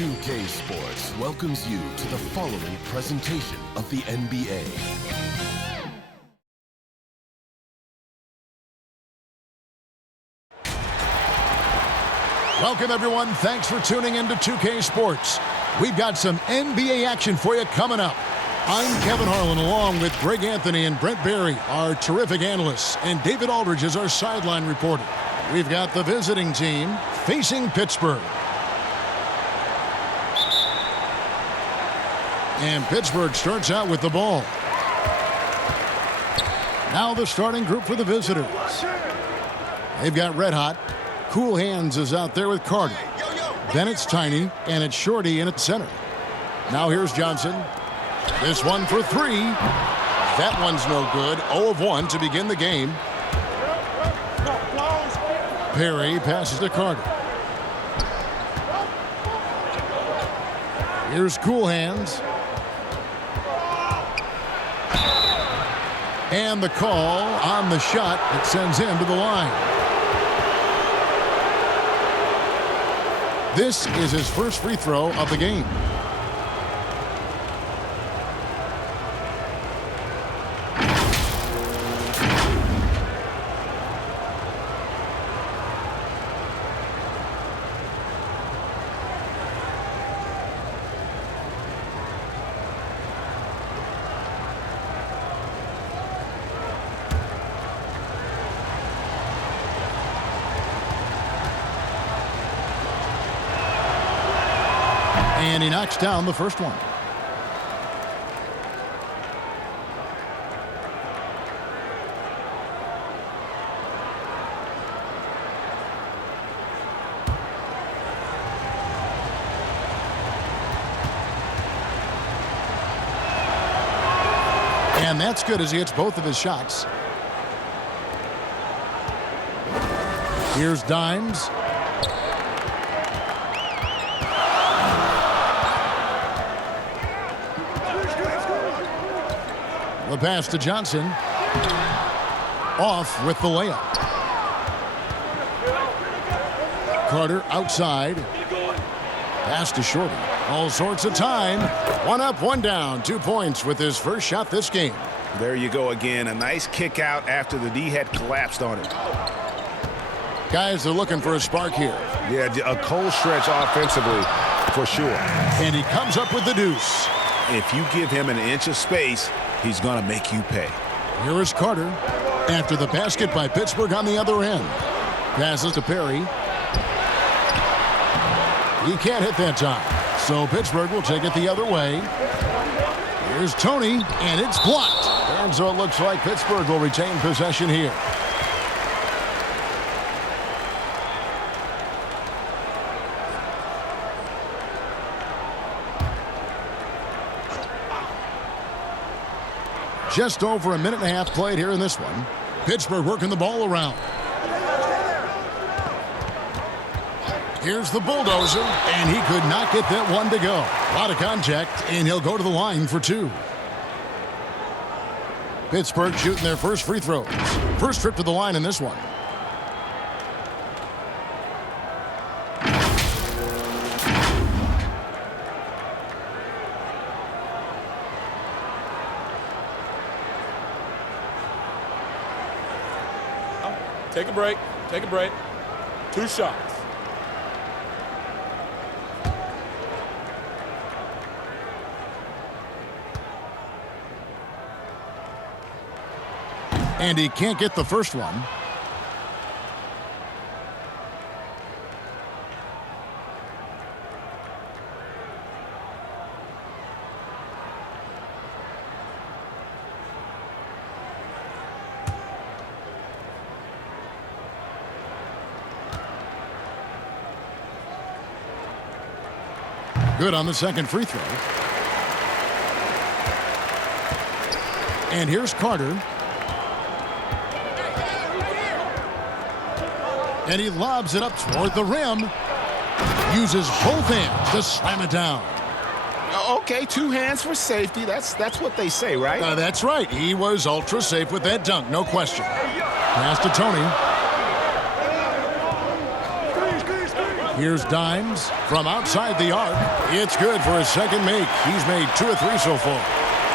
2K Sports welcomes you to the following presentation of the NBA. Welcome, everyone. Thanks for tuning in to 2K Sports. We've got some NBA action for you coming up. I'm Kevin Harlan, along with Greg Anthony and Brent Barry, our terrific analysts, and David Aldridge is our sideline reporter. We've got the visiting team facing Pittsburgh. And Pittsburgh starts out with the ball. Now the starting group for the visitors. They've got Red Hot. Cool Hands is out there with Carter. Then it's Tiny, and it's Shorty in at center. Now here's Johnson. This one for three. That one's no good. 0 of 1 to begin the game. Perry passes to Carter. Here's Cool Hands. And the call on the shot that sends him to the line. This is his first free throw of the game. And he knocks down the first one. And that's good as he hits both of his shots. Here's Dimes. The pass to Johnson. Off with the layup. Carter outside. Pass to Shorty. All sorts of time. One up, one down. 2 points with his first shot this game. There you go again. A nice kick out after the D had collapsed on him. Guys are looking for a spark here. Yeah, a cold stretch offensively for sure. And he comes up with the deuce. If you give him an inch of space, he's going to make you pay. Here is Carter after the basket by Pittsburgh on the other end. Passes to Perry. He can't hit that time, so Pittsburgh will take it the other way. Here's Tony, and it's blocked. And so it looks like Pittsburgh will retain possession here. Just over a minute and a half played here in this one. Pittsburgh working the ball around. Here's the bulldozer, and he could not get that one to go. A lot of contact, and he'll go to the line for 2. Pittsburgh shooting their first free throws. First trip to the line in this one. Take a break. Take a break. 2 shots. And he can't get the first one. Good on the second free throw. And here's Carter. And he lobs it up toward the rim. Uses both hands to slam it down. Okay, 2 hands for safety. That's what they say, right? That's right. He was ultra safe with that dunk, no question. Pass to Tony. Here's Dimes from outside the arc. It's good for his second make. He's made 2 or 3 so far.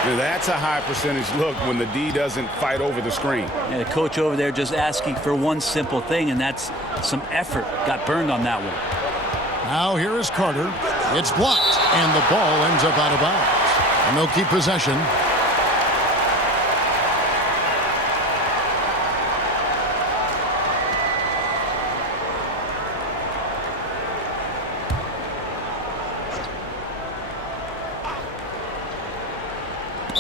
Now, that's a high percentage look when the D doesn't fight over the screen. And the coach over there just asking for one simple thing, and that's some effort. Got burned on that one. Now here is Carter. It's blocked, and the ball ends up out of bounds. And they'll keep possession.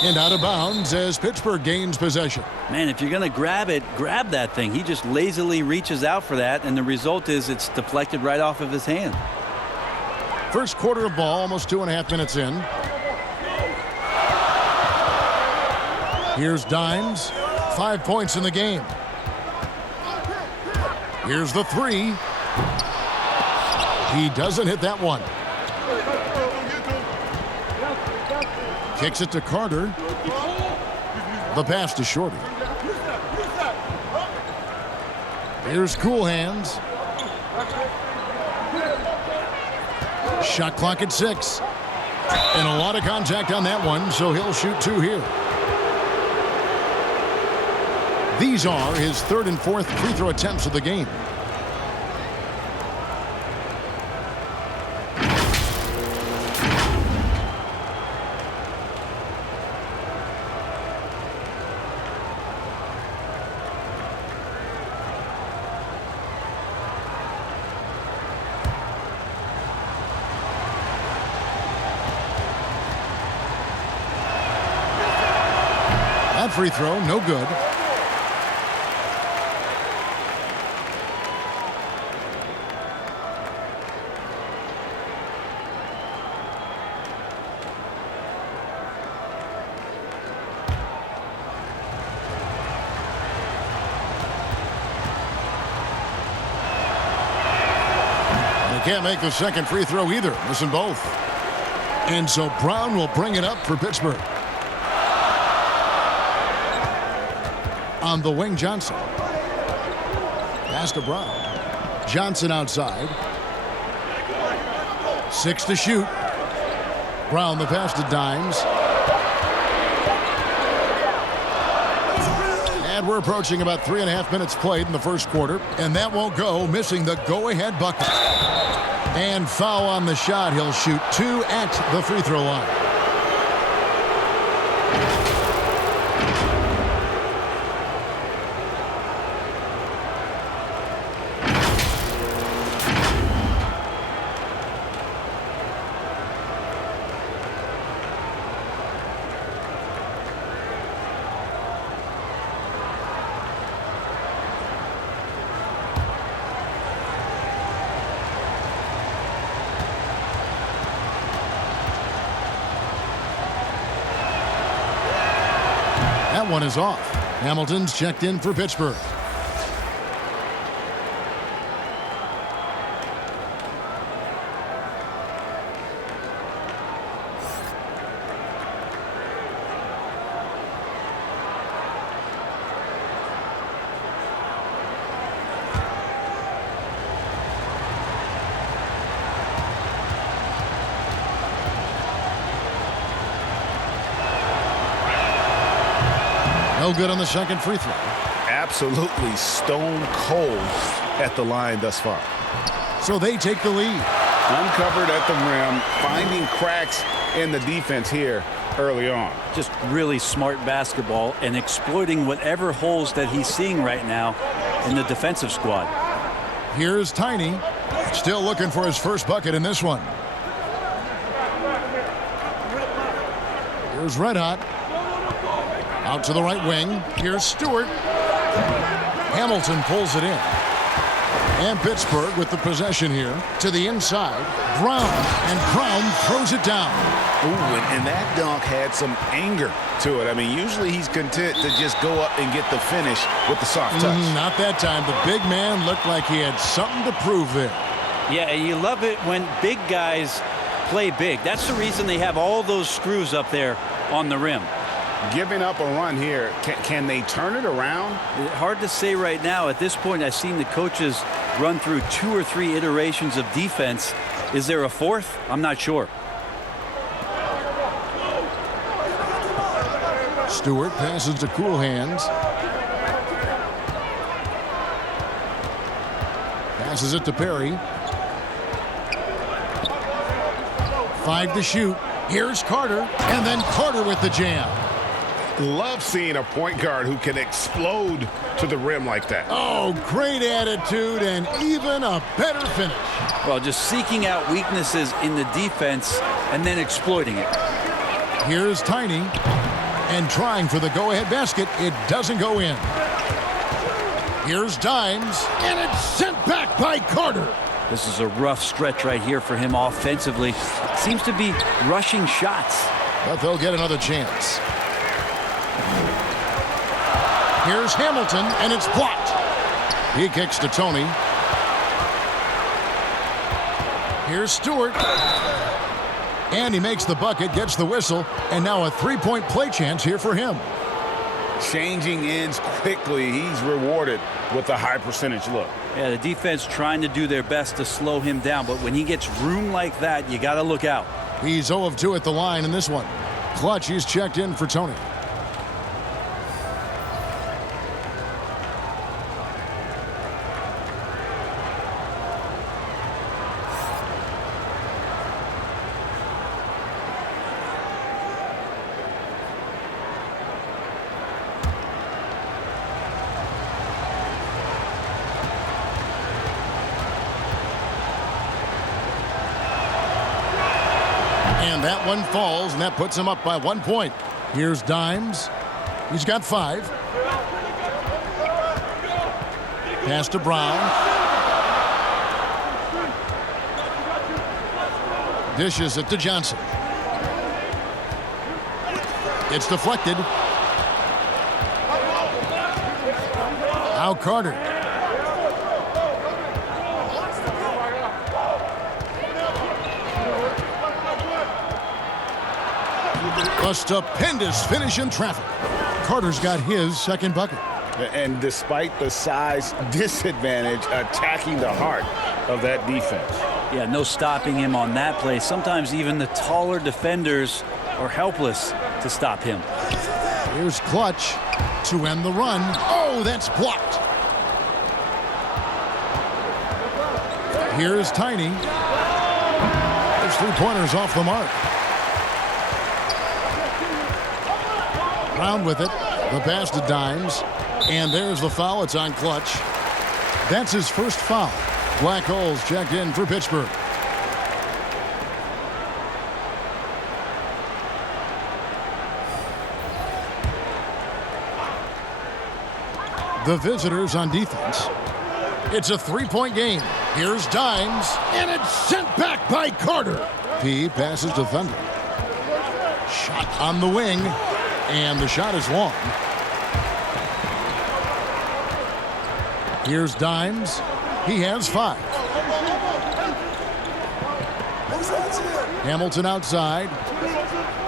And out of bounds as Pittsburgh gains possession. Man, if you're going to grab it, grab that thing. He just lazily reaches out for that, and the result is it's deflected right off of his hand. First quarter of ball, almost 2.5 minutes in. Here's Dimes. 5 points in the game. Here's the 3. He doesn't hit that one. Kicks it to Carter. The pass to Shorty. Here's Cool Hands. Shot clock at 6. And a lot of contact on that one, so he'll shoot 2 here. These are his 3rd and 4th free throw attempts of the game. That free throw, no good. Can't make the second free throw either. Missing both. And so Brown will bring it up for Pittsburgh. On the wing, Johnson. Pass to Brown. Johnson outside. 6 to shoot. Brown the pass to Dimes. And we're approaching about 3.5 minutes played in the first quarter. And that won't go, missing the go-ahead bucket. And foul on the shot. He'll shoot 2 at the free throw line. That one is off. Hamilton's checked in for Pittsburgh. No good on the second free throw. Absolutely stone cold at the line thus far. So they take the lead. Uncovered at the rim, finding cracks in the defense here early on. Just really smart basketball and exploiting whatever holes that he's seeing right now in the defensive squad. Here's Tiny. Still looking for his first bucket in this one. Here's Red Hot. Out to the right wing. Here's Stewart. Hamilton pulls it in. And Pittsburgh with the possession here to the inside. Brown. And Brown throws it down. Ooh, and that dunk had some anger to it. I mean, usually he's content to just go up and get the finish with the soft touch. Not that time. The big man looked like he had something to prove there. Yeah, and you love it when big guys play big. That's the reason they have all those screws up there on the rim. giving up a run here. Can they turn it around? Hard to say right now. At this point, I've seen the coaches run through 2 or 3 iterations of defense. Is there a fourth? I'm not sure. Stewart passes to Cool Hands. Passes it to Perry. 5 to shoot. Here's Carter, and then Carter with the jam. Love seeing a point guard who can explode to the rim like that. Oh, great attitude and even a better finish. Well, just seeking out weaknesses in the defense and then exploiting it. Here's Tiny, and trying for the go-ahead basket. It doesn't go in. Here's Dimes, and it's sent back by Carter. This is a rough stretch right here for him offensively. Seems to be rushing shots. But they'll get another chance. Here's Hamilton, and it's blocked. He kicks to Tony. Here's Stewart. And he makes the bucket, gets the whistle, and now a three-point play chance here for him. Changing ends quickly. He's rewarded with a high percentage look. Yeah, the defense trying to do their best to slow him down, but when he gets room like that, you got to look out. He's 0 of 2 at the line in this one. Clutch, he's checked in for Tony. And that one falls, and that puts him up by 1 point. Here's Dimes. He's got 5. Pass to Brown. Dishes it to Johnson. It's deflected. Now Carter. A stupendous finish in traffic. Carter's got his second bucket. And despite the size disadvantage, attacking the heart of that defense. Yeah, no stopping him on that play. Sometimes even the taller defenders are helpless to stop him. Here's Clutch to end the run. Oh, that's blocked. Here's Tiny. There's 3-pointers off the mark. Brown with it. The pass to Dimes. And there's the foul. It's on Clutch. That's his first foul. Black Holes checked in for Pittsburgh. The visitors on defense. It's a 3-point game. Here's Dimes. And it's sent back by Carter. P passes to Thunder. Shot on the wing. And the shot is long. Here's Dimes. He has 5. Hamilton outside.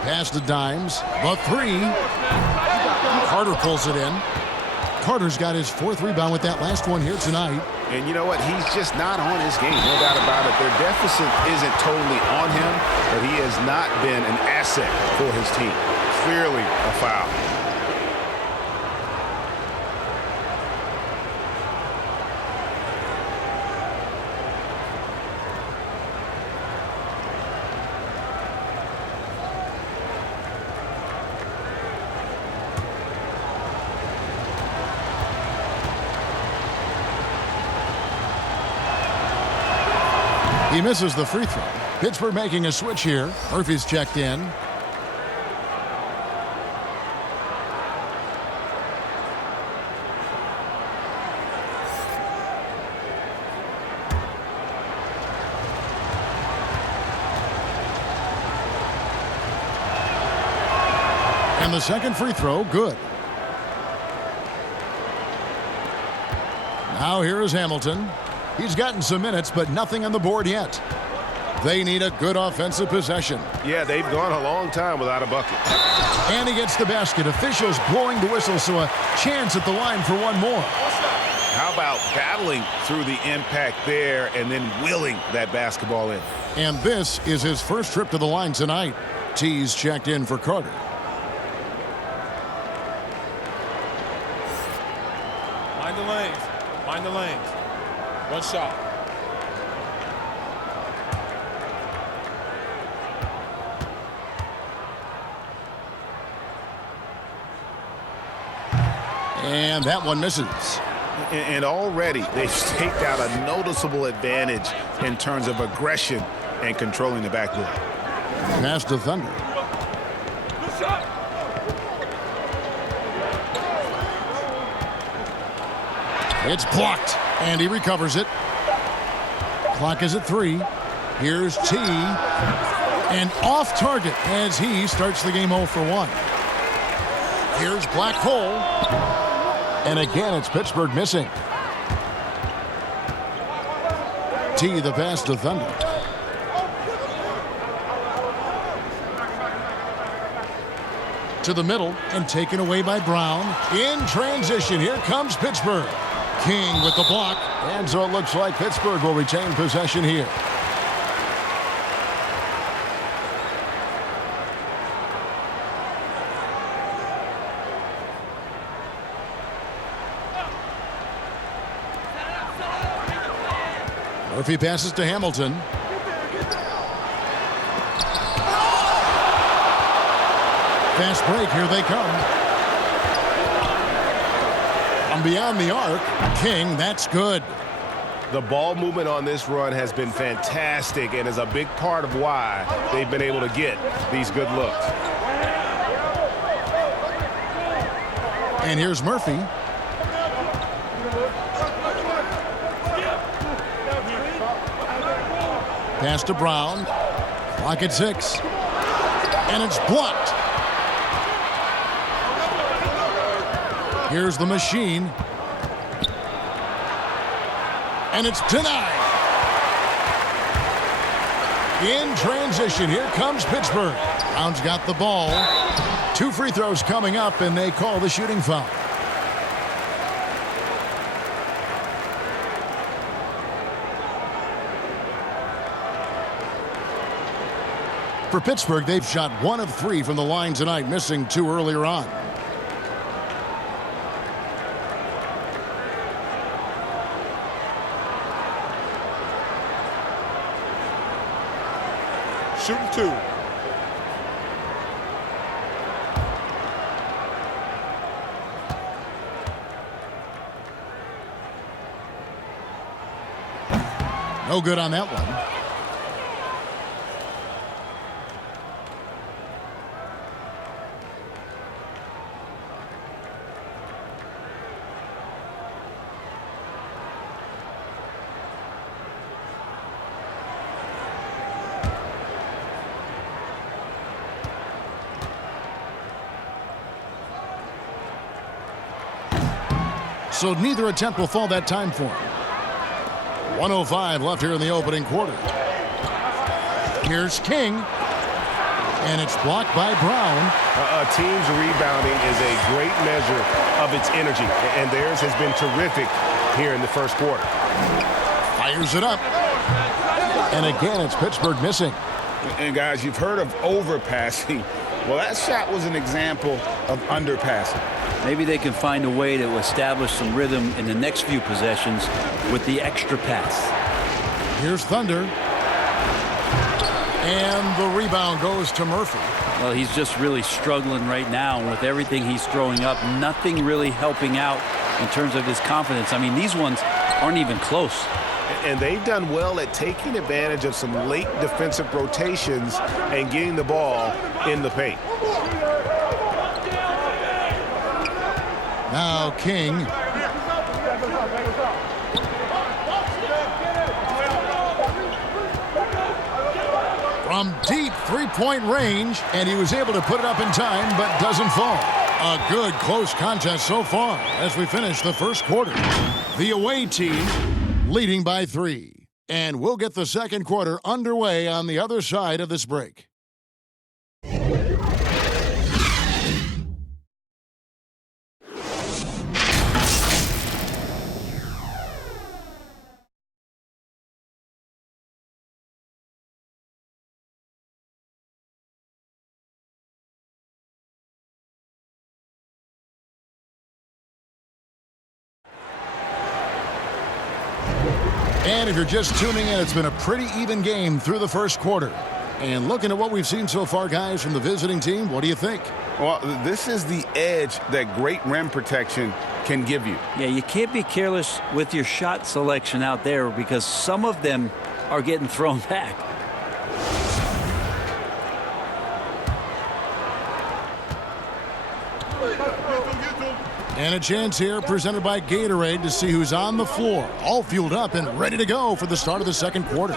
Pass to Dimes. The 3. Carter pulls it in. Carter's got his 4th rebound with that last one here tonight. And you know what? He's just not on his game. No doubt about it. Their deficit isn't totally on him, but he has not been an asset for his team. Clearly a foul. He misses the free throw. Pittsburgh making a switch here. Murphy's checked in. And the second free throw, good. Now here is Hamilton. He's gotten some minutes, but nothing on the board yet. They need a good offensive possession. Yeah, they've gone a long time without a bucket. And he gets the basket. Officials blowing the whistle, so a chance at the line for one more. How about battling through the impact there and then willing that basketball in? And this is his first trip to the line tonight. T's checked in for Carter. Mind the lanes. Mind the lanes. One shot. And that one misses. And already they've staked out a noticeable advantage in terms of aggression and controlling the backboard. Pass to Thunder. It's blocked, and he recovers it. Clock is at 3. Here's T. And off target as he starts the game 0 for 1. Here's Black Hole. And again, it's Pittsburgh missing. T, the pass to Thunder. To the middle and taken away by Brown. In transition, here comes Pittsburgh. King with the block. And so it looks like Pittsburgh will retain possession here. Murphy passes to Hamilton. Fast break, here they come. From beyond the arc, King, that's good. The ball movement on this run has been fantastic and is a big part of why they've been able to get these good looks. And here's Murphy. Pass to Brown. Clock at 6. And it's blocked. Here's the machine. And it's denied. In transition, here comes Pittsburgh. Brown's got the ball. 2 free throws coming up, and they call the shooting foul. For Pittsburgh, they've shot 1 of 3 from the line tonight, missing 2 earlier on. Shooting 2. No good on that one. So neither attempt will fall that time for him. 1:05 left here in the opening quarter. Here's King. And it's blocked by Brown. A team's rebounding is a great measure of its energy, and theirs has been terrific here in the first quarter. Fires it up. And again, it's Pittsburgh missing. And guys, you've heard of overpassing. Well, that shot was an example of underpassing. Maybe they can find a way to establish some rhythm in the next few possessions with the extra pass. Here's Thunder. And the rebound goes to Murphy. Well, he's just really struggling right now. And with everything he's throwing up, nothing really helping out in terms of his confidence. I mean, these ones aren't even close. And they've done well at taking advantage of some late defensive rotations and getting the ball in the paint. Now King. From deep three-point range, and he was able to put it up in time, but doesn't fall. A good close contest so far as we finish the first quarter. The away team leading by 3. And we'll get the second quarter underway on the other side of this break. And if you're just tuning in, it's been a pretty even game through the first quarter. And looking at what we've seen so far, guys, from the visiting team, what do you think? Well, this is the edge that great rim protection can give you. Yeah, you can't be careless with your shot selection out there because some of them are getting thrown back. And a chance here presented by Gatorade to see who's on the floor. All fueled up and ready to go for the start of the second quarter.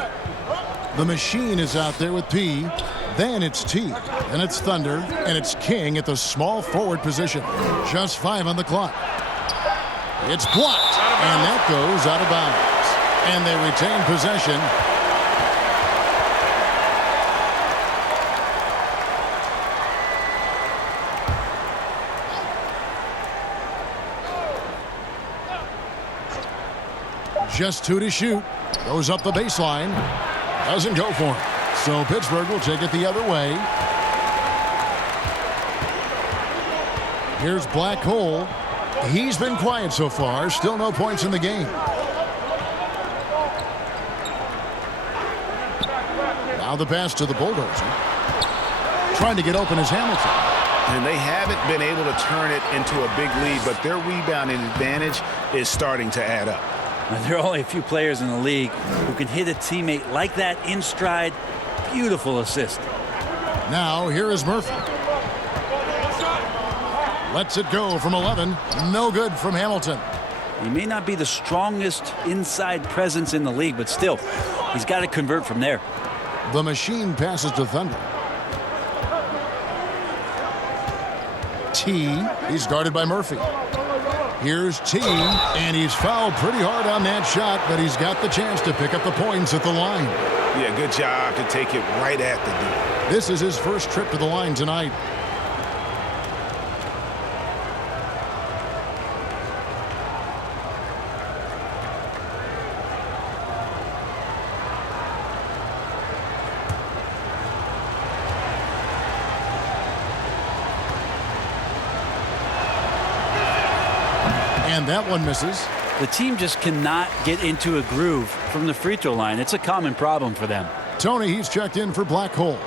The machine is out there with P. Then it's T. Then it's Thunder. And it's King at the small forward position. Just 5 on the clock. It's blocked. And that goes out of bounds. And they retain possession. Just 2 to shoot. Goes up the baseline. Doesn't go for it. So Pittsburgh will take it the other way. Here's Black Hole. He's been quiet so far. Still no points in the game. Now the pass to the Bulldogs. Trying to get open is Hamilton. And they haven't been able to turn it into a big lead, but their rebounding advantage is starting to add up. There are only a few players in the league who can hit a teammate like that in stride. Beautiful assist. Now here is Murphy. Lets it go from 11. No good from Hamilton. He may not be the strongest inside presence in the league, but still, he's got to convert from there. The machine passes to Thunder. T. He's guarded by Murphy. Here's T, and he's fouled pretty hard on that shot, but he's got the chance to pick up the points at the line. Yeah, good job to take it right at the D. This is his first trip to the line tonight. And that one misses. The team just cannot get into a groove from the free throw line. It's a common problem for them. Tony, he's checked in for Black Hole.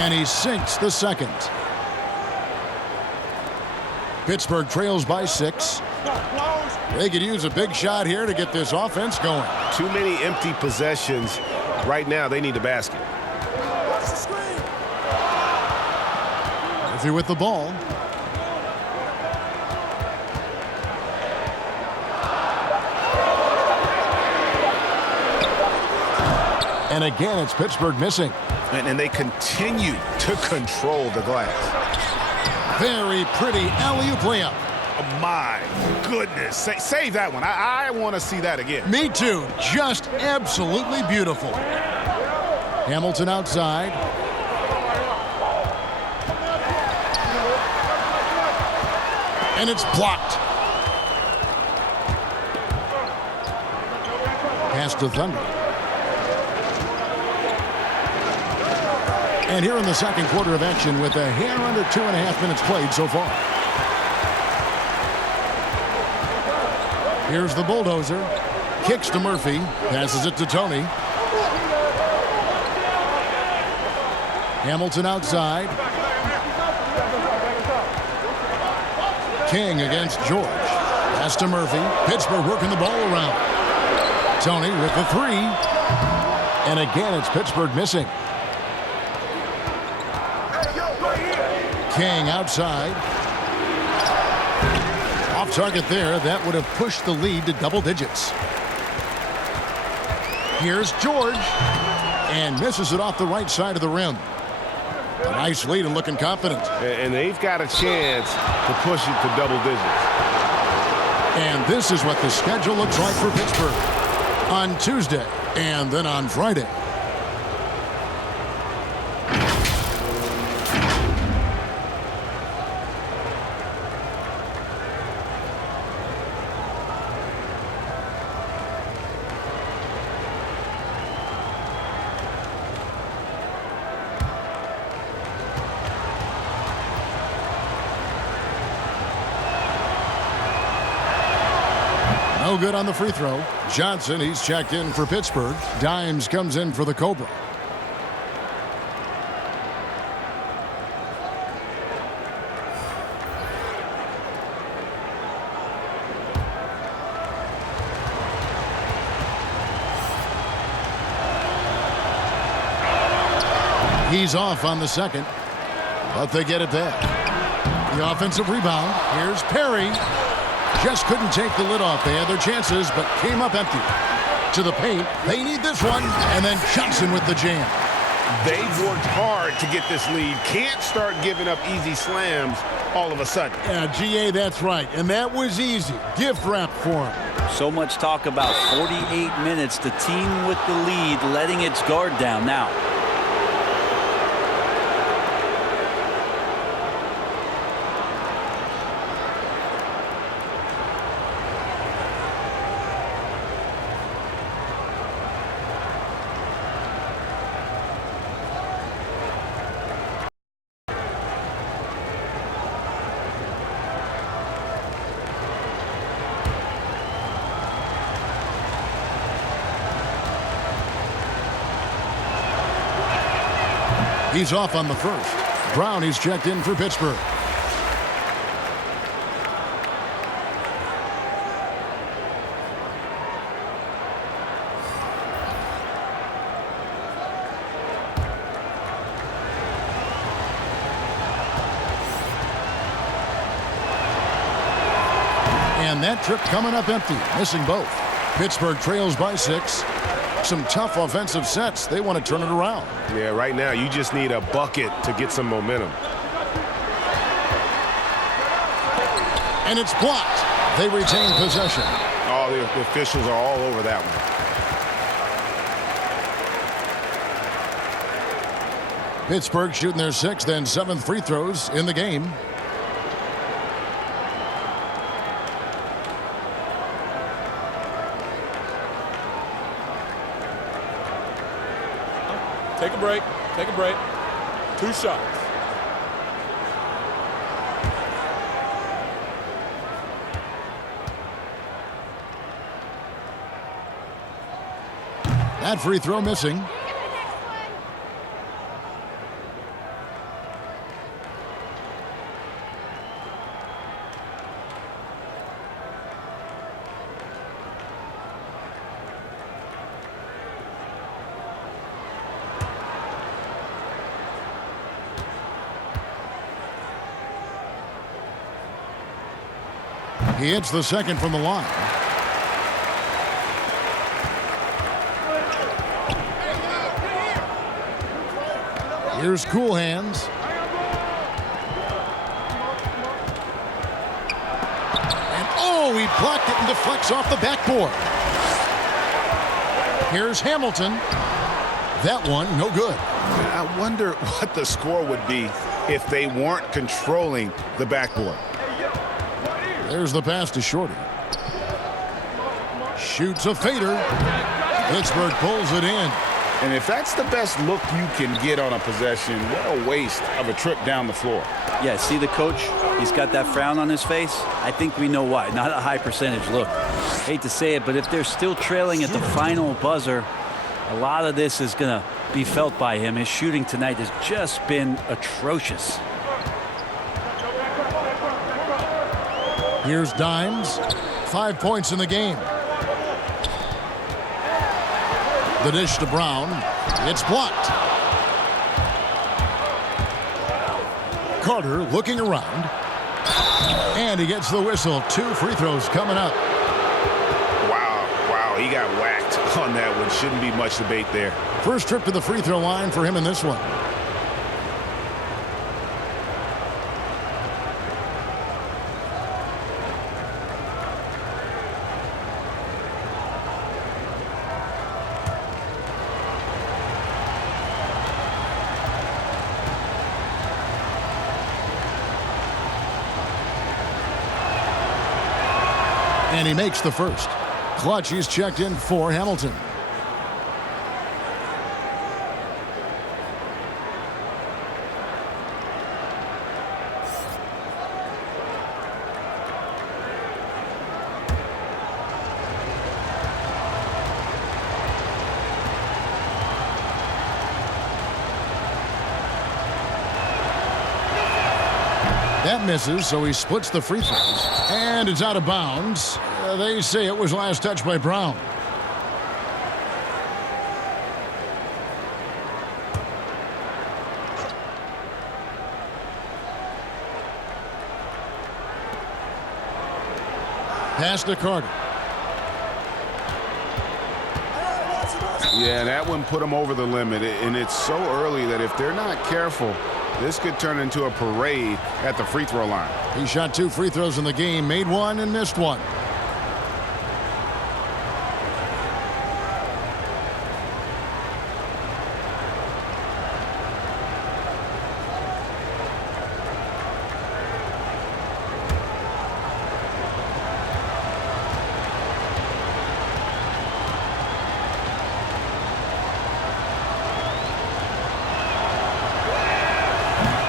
And he sinks the second. Pittsburgh trails by 6. They could use a big shot here to get this offense going. Too many empty possessions. Right now, they need a basket. Murphy with the ball. And again, it's Pittsburgh missing. And they continue to control the glass. Very pretty alley-oop layup. Oh, my goodness. Save that one. I want to see that again. Me too. Just absolutely beautiful. Hamilton outside. And it's blocked. Pass to Thunder. And here in the second quarter of action with a hair under 2.5 minutes played so far. Here's the bulldozer. Kicks to Murphy. Passes it to Tony. Hamilton outside. King against George. Pass to Murphy. Pittsburgh working the ball around. Tony with the 3. And again, it's Pittsburgh missing. King outside. Off target there. That would have pushed the lead to double digits. Here's George. And misses it off the right side of the rim. A nice lead and looking confident. And they've got a chance to push it to double digits. And this is what the schedule looks like for Pittsburgh on Tuesday and then on Friday. No good on the free throw. Johnson, he's checked in for Pittsburgh. Dimes comes in for the Cobra. He's off on the second, but they get it back. The offensive rebound. Here's Perry. Just couldn't take the lid off. They had their chances, but came up empty. To the paint. They need this one. And then Johnson with the jam. They've worked hard to get this lead. Can't start giving up easy slams all of a sudden. Yeah, GA, that's right. And that was easy. Gift wrap for him. So much talk about 48 minutes. The team with the lead letting its guard down now. He's off on the first. Brown, he's checked in for Pittsburgh. And that trip coming up empty, missing both. Pittsburgh trails by 6. Some tough offensive sets. They want to turn it around. Yeah, right now you just need a bucket to get some momentum. And it's blocked. They retain possession. Oh, the officials are all over that one. Pittsburgh shooting their 6th and 7th free throws in the game. Take a break. Take a break. 2 shots. That free throw missing. He hits the second from the line. Here's Cool Hands. And oh, he blocked it and deflects off the backboard. Here's Hamilton. That one, no good. I wonder what the score would be if they weren't controlling the backboard. There's the pass to Shorty. Shoots a fader. Pittsburgh pulls it in. And if that's the best look you can get on a possession, what a waste of a trip down the floor. Yeah, see the coach? He's got that frown on his face. I think we know why. Not a high percentage look. Hate to say it, but if they're still trailing at the final buzzer, a lot of this is going to be felt by him. His shooting tonight has just been atrocious. Here's Dimes. 5 points in the game. The dish to Brown. It's blocked. Carter looking around. And he gets the whistle. 2 free throws coming up. Wow. he got whacked on that one. Shouldn't be much debate there. First trip to the free throw line for him in this one. And he makes the first. Clutch, he's checked in for Hamilton. That misses, so he splits the free throws. And it's out of bounds. They say it was last touched by Brown. Pass to Carter. Yeah, that one put him over the limit, and it's so early that if they're not careful, this could turn into a parade at the free throw line. He shot 2 free throws in the game, made one and missed one.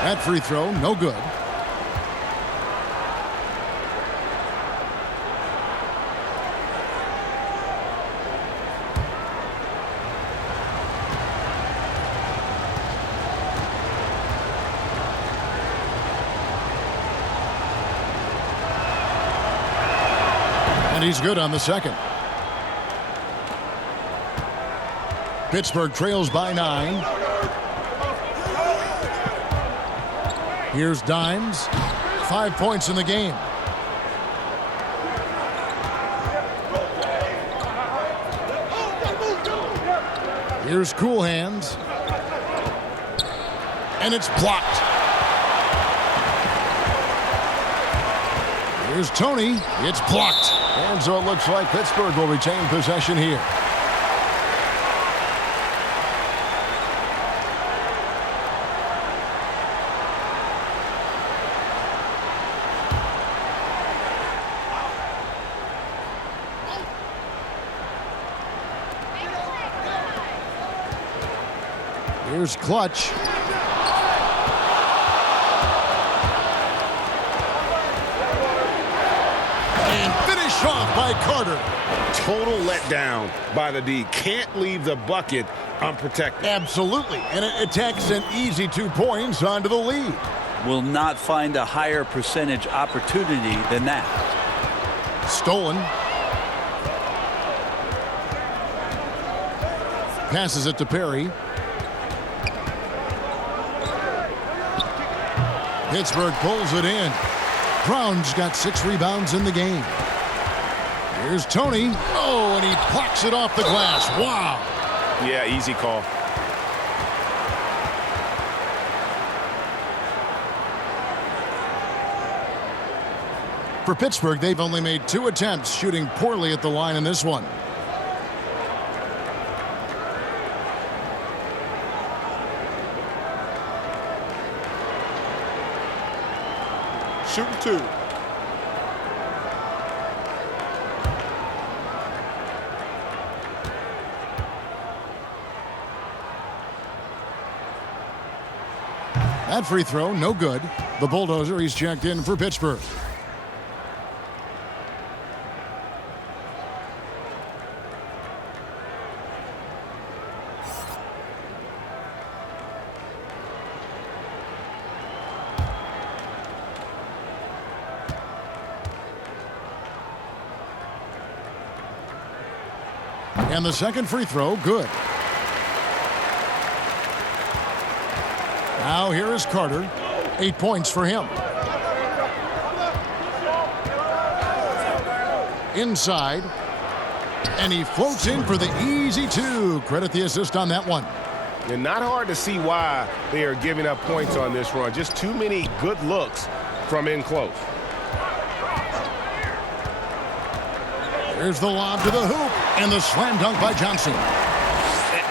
That free throw, no good. And he's good on the second. Pittsburgh trails by 9. Here's Dimes. 5 points in the game. Here's Cool Hands. And it's blocked. Here's Tony. It's blocked. And so it looks like Pittsburgh will retain possession here. Here's Clutch. And finish off by Carter. Total letdown by the D. Can't leave the bucket unprotected. Absolutely. And it takes an easy 2 points onto the lead. Will not find a higher percentage opportunity than that. Stolen. Passes it to Perry. Pittsburgh pulls it in. Brown's got 6 rebounds in the game. Here's Tony. Oh, and he plucks it off the glass. Wow. Yeah, easy call. For Pittsburgh, they've only made 2 attempts, shooting poorly at the line in this one. Shooting 2. That free throw, no good. The bulldozer, he's checked in for Pittsburgh. And the second free throw, good. Now here is Carter. 8 points for him. Inside. And he floats in for the easy two. Credit the assist on that one. And not hard to see why they are giving up points on this run. Just too many good looks from in close. Here's the lob to the hoop, and the slam dunk by Johnson.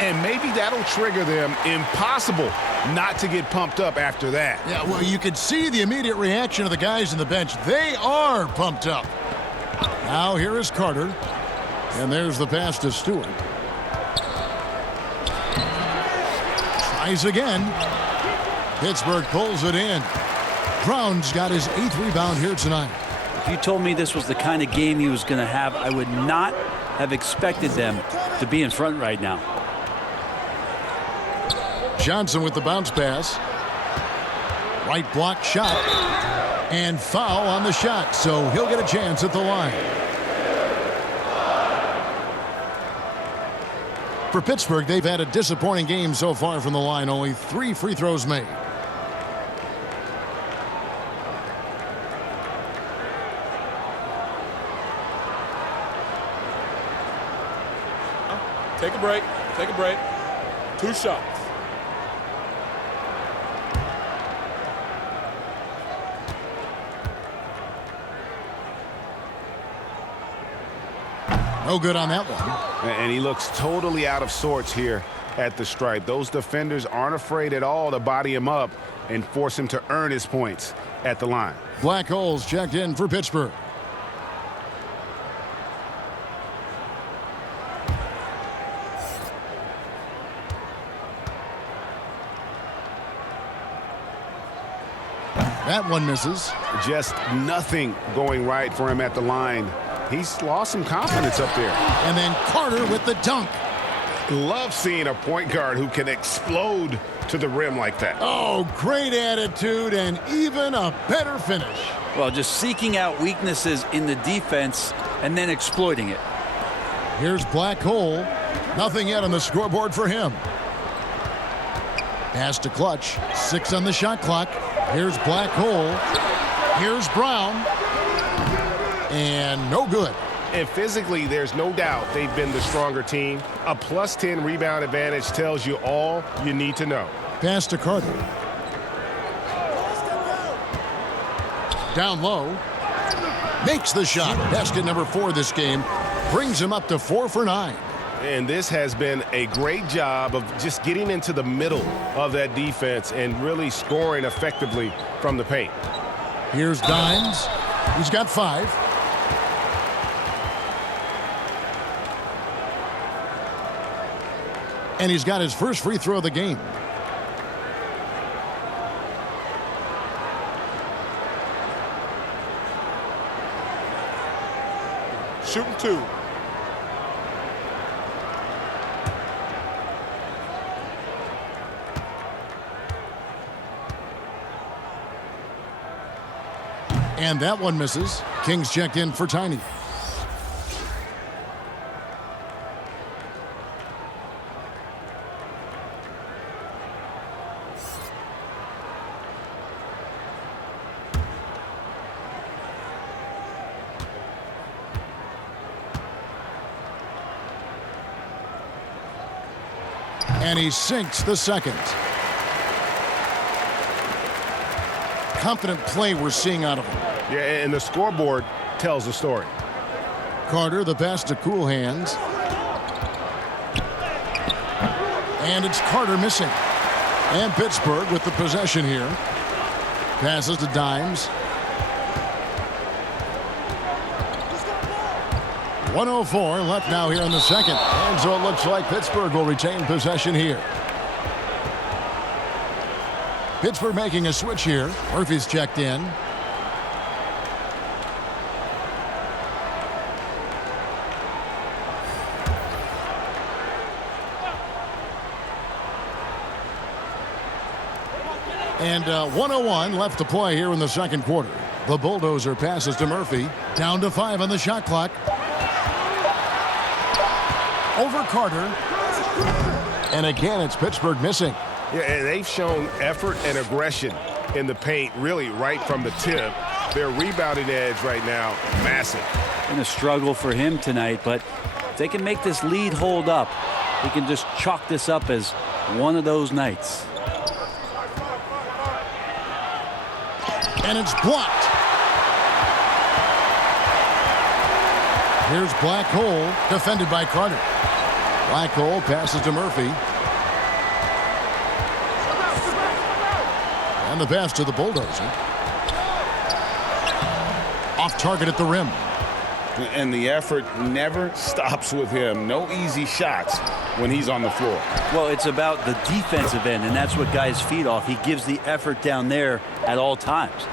And maybe that'll trigger them. Impossible not to get pumped up after that. Yeah, well, you could see the immediate reaction of the guys on the bench. They are pumped up. Now here is Carter. And there's the pass to Stewart. Tries again. Pittsburgh pulls it in. Brown's got his 8th rebound here tonight. If you told me this was the kind of game he was going to have, I would not have expected them to be in front right now. Johnson with the bounce pass. Right block shot. And foul on the shot, so he'll get a chance at the line. For Pittsburgh, they've had a disappointing game so far from the line. Only 3 free throws made. Take a break. Take a break. 2 shots. No good on that one. And he looks totally out of sorts here at the stripe. Those defenders aren't afraid at all to body him up and force him to earn his points at the line. Black holes checked in for Pittsburgh. That one misses. Just nothing going right for him at the line. He's lost some confidence up there. And then Carter with the dunk. Love seeing a point guard who can explode to the rim like that. Oh, great attitude and even a better finish. Well, just seeking out weaknesses in the defense and then exploiting it. Here's Black Hole. Nothing yet on the scoreboard for him. Pass to Clutch. 6 on the shot clock. Here's Black Hole. Here's Brown. And no good. And physically, there's no doubt they've been the stronger team. A +10 rebound advantage tells you all you need to know. Pass to Carter. Down low. Makes the shot. Basket number 4 this game. Brings him up to 4 for 9. And this has been a great job of just getting into the middle of that defense and really scoring effectively from the paint. Here's Dimes. He's got 5. And he's got his first free throw of the game. Shooting 2. And that one misses. Kings checked in for Tiny. And he sinks the second. Confident play we're seeing out of him. Yeah, and the scoreboard tells the story. Carter, the pass to Cool Hands. And it's Carter missing. And Pittsburgh with the possession here. Passes to Dimes. 1:04 left now here in the second. And so it looks like Pittsburgh will retain possession here. Pittsburgh making a switch here. Murphy's checked in. And 1:01 left to play here in the second quarter. The Bulldozer passes to Murphy. Down to 5 on the shot clock. Over Carter. And again, it's Pittsburgh missing. Yeah, and they've shown effort and aggression in the paint, really right from the tip. Their rebounding edge right now, massive. Been a struggle for him tonight, but they can make this lead hold up, he can just chalk this up as one of those nights. And it's blocked. Here's Black Hole, defended by Carter. Black Hole passes to Murphy. And the pass to the Bulldozer. Off target at the rim. And the effort never stops with him. No easy shots when he's on the floor. Well, it's about the defensive end, and that's what guys feed off. He gives the effort down there at all times.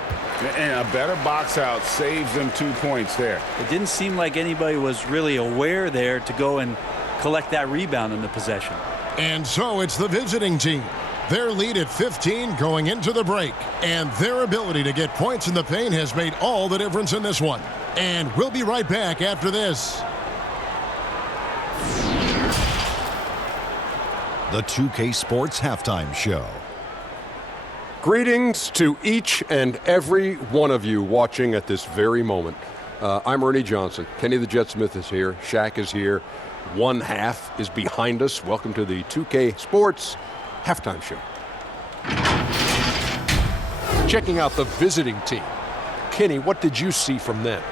And a better box out saves them 2 points there. It didn't seem like anybody was really aware there to go and collect that rebound in the possession. And so it's the visiting team. Their lead at 15 going into the break. And their ability to get points in the paint has made all the difference in this one. And we'll be right back after this. The 2K Sports Halftime Show. Greetings to each and every one of you watching at this very moment. I'm Ernie Johnson. Kenny the Jet Smith is here. Shaq is here. One half is behind us. Welcome to the 2K Sports Halftime Show. Checking out the visiting team. Kenny, what did you see from them?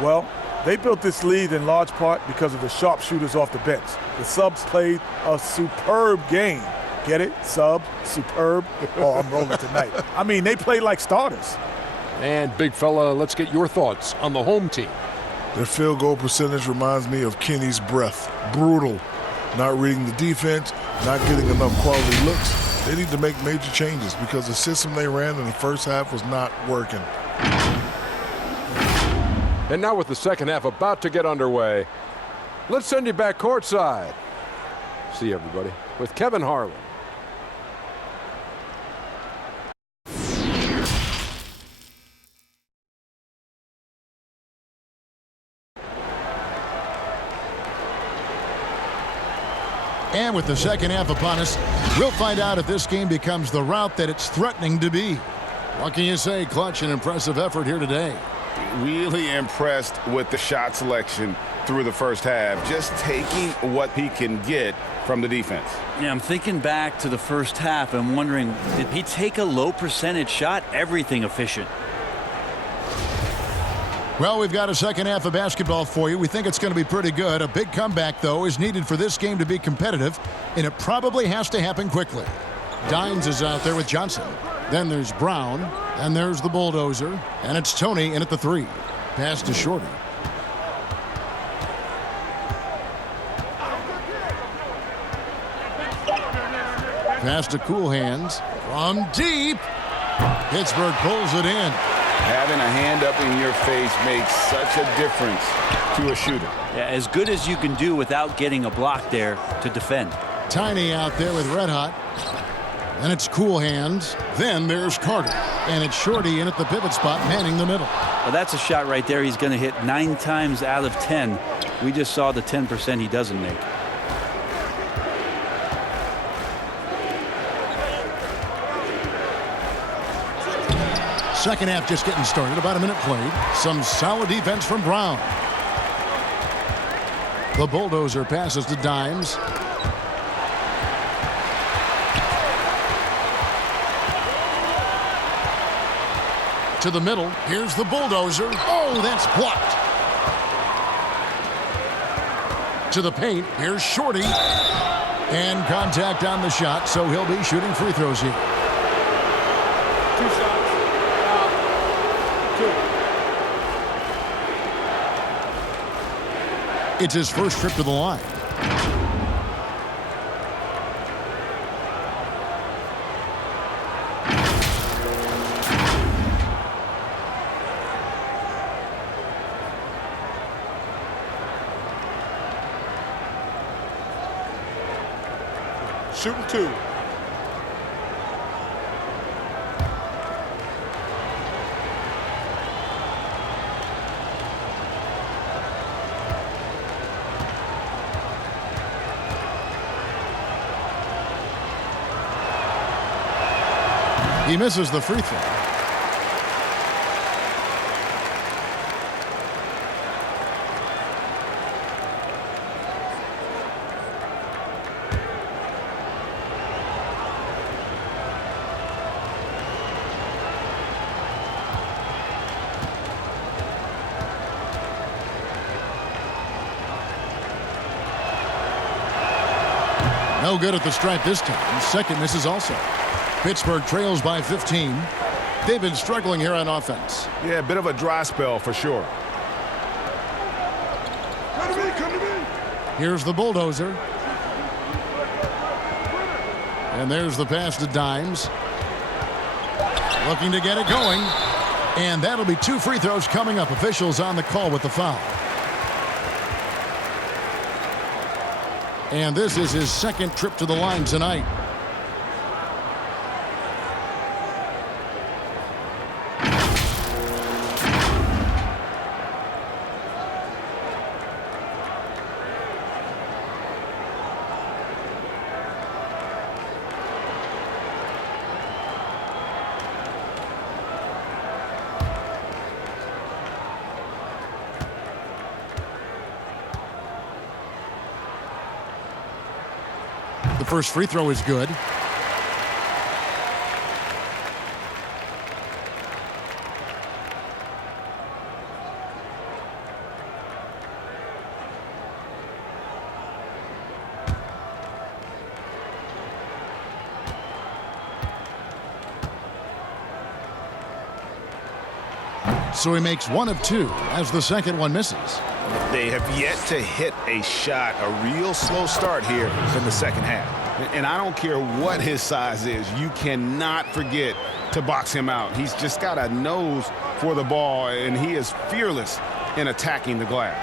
Well, they built this lead in large part because of the sharpshooters off the bench. The subs played a superb game. Get it? Sub, superb. Oh, I'm rolling tonight. I mean, they played like starters. And big fella, let's get your thoughts on the home team. Their field goal percentage reminds me of Kenny's breath. Brutal. Not reading the defense, not getting enough quality looks. They need to make major changes because the system they ran in the first half was not working. And now with the second half about to get underway, let's send you back courtside. See everybody with Kevin Harlan. And with the second half upon us, we'll find out if this game becomes the route that it's threatening to be. What can you say? Clutch and impressive effort here today. Really impressed with the shot selection through the first half. Just taking what he can get from the defense. Yeah, I'm thinking back to the first half and wondering, did he take a low percentage shot? Everything efficient. Well, we've got a second half of basketball for you. We think it's going to be pretty good. A big comeback, though, is needed for this game to be competitive, and it probably has to happen quickly. Dines is out there with Johnson. Then there's Brown, and there's the Bulldozer, and it's Tony in at the 3. Pass to Shorty. Pass to Cool Hands from deep. Pittsburgh pulls it in. Having a hand up in your face makes such a difference to a shooter. Yeah, as good as you can do without getting a block there to defend. Tiny out there with Red Hot. And it's Cool Hands. Then there's Carter. And it's Shorty in at the pivot spot, manning the middle. Well, that's a shot right there he's going to hit 9 times out of 10. We just saw the 10% he doesn't make. Second half just getting started. About a minute played. Some solid defense from Brown. The Bulldozer passes to Dimes. To the middle. Here's the Bulldozer. Oh, that's blocked. To the paint. Here's Shorty. And contact on the shot, so he'll be shooting free throws here. 2 shots. 2. It's his first trip to the line. Shooting 2. He misses the free throw. No good at the stripe this time. Second misses also. Pittsburgh trails by 15. They've been struggling here on offense. Yeah, a bit of a dry spell for sure. Here's the bulldozer. And there's the pass to Dimes. Looking to get it going. And that'll be 2 free throws coming up. Officials on the call with the foul. And this is his second trip to the line tonight. The first free throw is good. So he makes 1 of 2 as the second one misses. They have yet to hit a shot, a real slow start here in the second half. And I don't care what his size is, you cannot forget to box him out. He's just got a nose for the ball, and he is fearless in attacking the glass.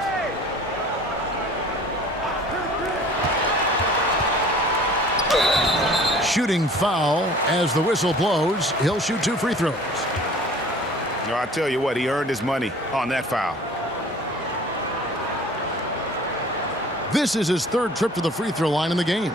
Shooting foul as the whistle blows. He'll shoot 2 free throws. No, I tell you what, he earned his money on that foul. This is his third trip to the free throw line in the game.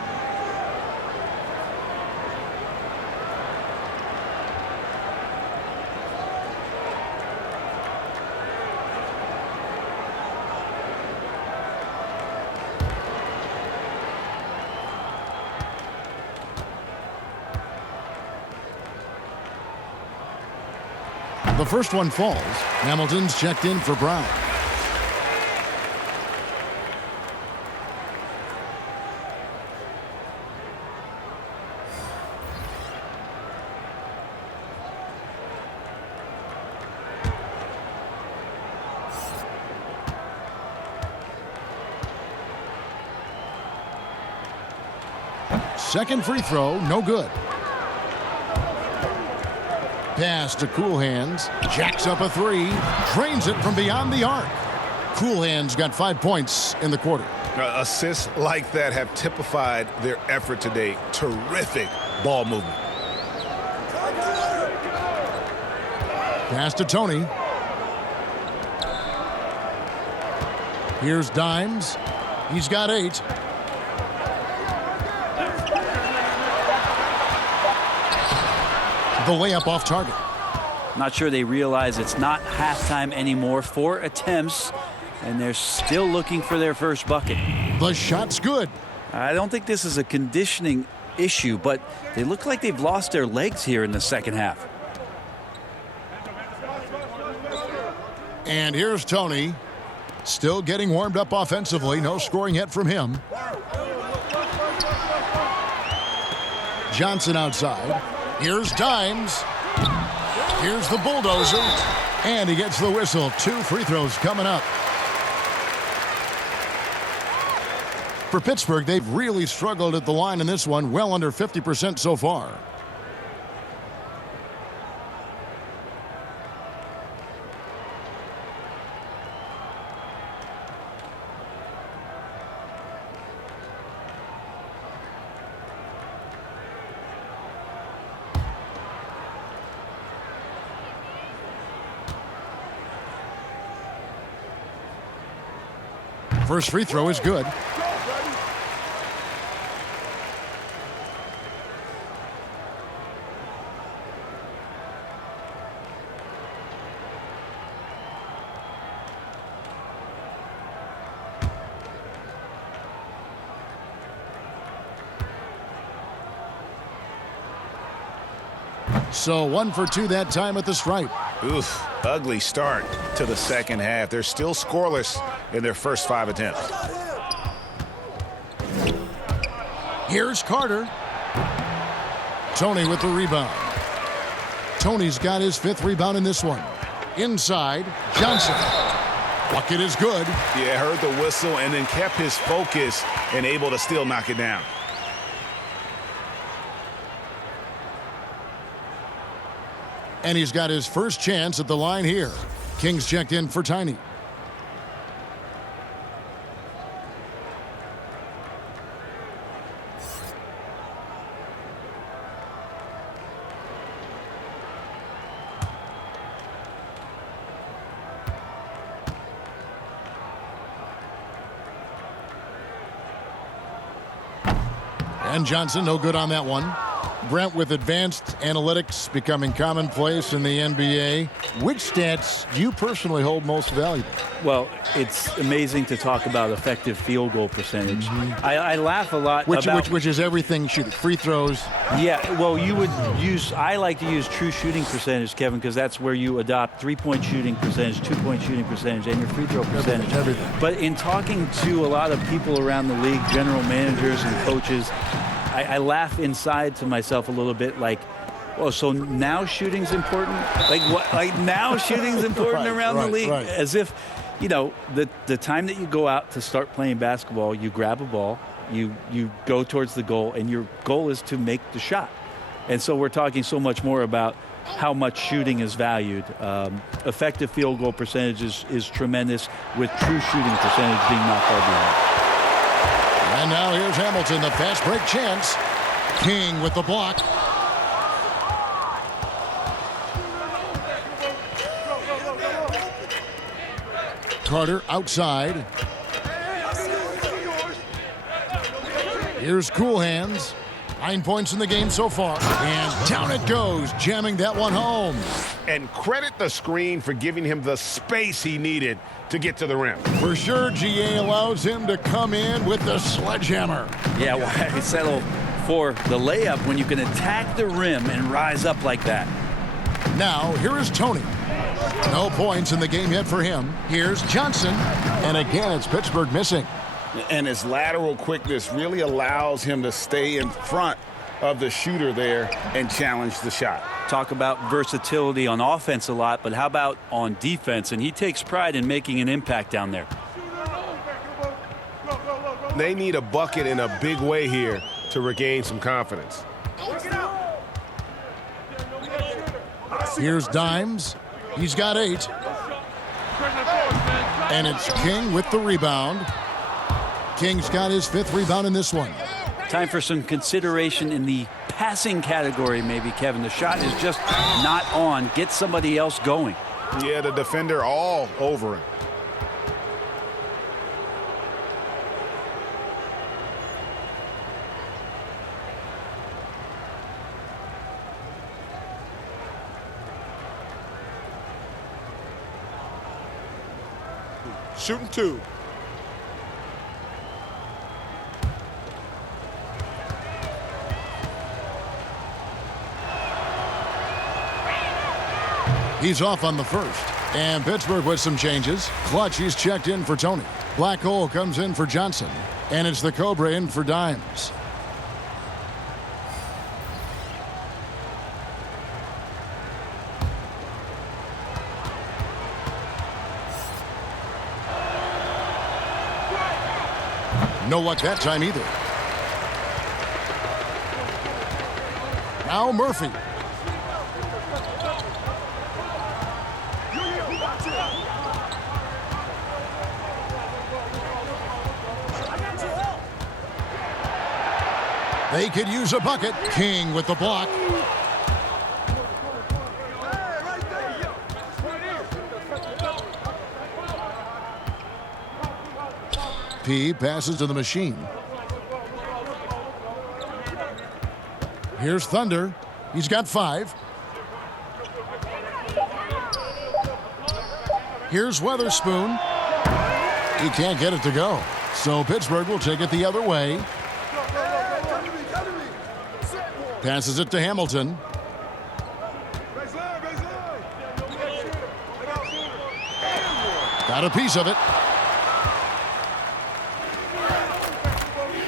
The first one falls. Hamilton's checked in for Brown. Second free throw, no good. Pass to Cool Hands. Jacks up a 3. Drains it from beyond the arc. Cool Hands got 5 points in the quarter. Assists like that have typified their effort today. Terrific ball movement. Pass to Tony. Here's Dimes. He's got 8. The layup off target. Not sure they realize it's not halftime anymore. 4 attempts, and they're still looking for their first bucket. The shot's good. I don't think this is a conditioning issue, but they look like they've lost their legs here in the second half. And here's Tony. Still getting warmed up offensively. No scoring yet from him. Johnson outside. Here's Dimes. Here's the bulldozer. And he gets the whistle. 2 free throws coming up. For Pittsburgh, they've really struggled at the line in this one. Well under 50% so far. First free throw is good. So 1 for 2 that time at the stripe. Oof, ugly start to the second half. They're still scoreless in their first 5 attempts. Here's Carter. Tony with the rebound. Tony's got his 5th rebound in this one. Inside, Johnson. Bucket is good. Yeah, heard the whistle and then kept his focus and able to still knock it down. And he's got his first chance at the line here. Kings checked in for Tiny. And Johnson, no good on that one. Brent, with advanced analytics becoming commonplace in the NBA, which stats do you personally hold most valuable? Well, it's amazing to talk about effective field goal percentage. I laugh a lot about... Which is everything shooting. Free throws. Yeah, well, I like to use true shooting percentage, Kevin, because that's where you adopt 3-point shooting percentage, 2-point shooting percentage, and your free throw percentage. Everything. But in talking to a lot of people around the league, general managers and coaches, I laugh inside to myself a little bit, like, oh, so now shooting's important? Like what? Like now shooting's important around the league? Right. As if, you know, the time that you go out to start playing basketball, you grab a ball, you go towards the goal, and your goal is to make the shot. And so we're talking so much more about how much shooting is valued. Effective field goal percentage is tremendous, with true shooting percentage being not far behind. And now here's Hamilton, the fast break chance. King with the block. Carter outside. Here's Cool Hands. 9 points in the game so far. And down it goes, jamming that one home. And credit the screen for giving him the space he needed to get to the rim. For sure, GA allows him to come in with the sledgehammer. Yeah, why settle for the layup when you can attack the rim and rise up like that? Now, here is Tony. No points in the game yet for him. Here's Johnson. And again, it's Pittsburgh missing. And his lateral quickness really allows him to stay in front of the shooter there and challenge the shot. Talk about versatility on offense a lot, but how about on defense? And he takes pride in making an impact down there. They need a bucket in a big way here to regain some confidence. Here's Dimes. He's got 8. And it's King with the rebound. King's got his 5th rebound in this one. Time for some consideration in the passing category, maybe, Kevin. The shot is just not on. Get somebody else going. Yeah, the defender all over him. Shooting 2. He's off on the first. And Pittsburgh with some changes. Clutch, he's checked in for Tony. Black Hole comes in for Johnson. And it's the Cobra in for Dimes. No luck that time either. Now Murphy. They could use a bucket. King with the block. P passes to the machine. Here's Thunder. He's got 5. Here's Weatherspoon. He can't get it to go. So Pittsburgh will take it the other way. Passes it to Hamilton. Got a piece of it.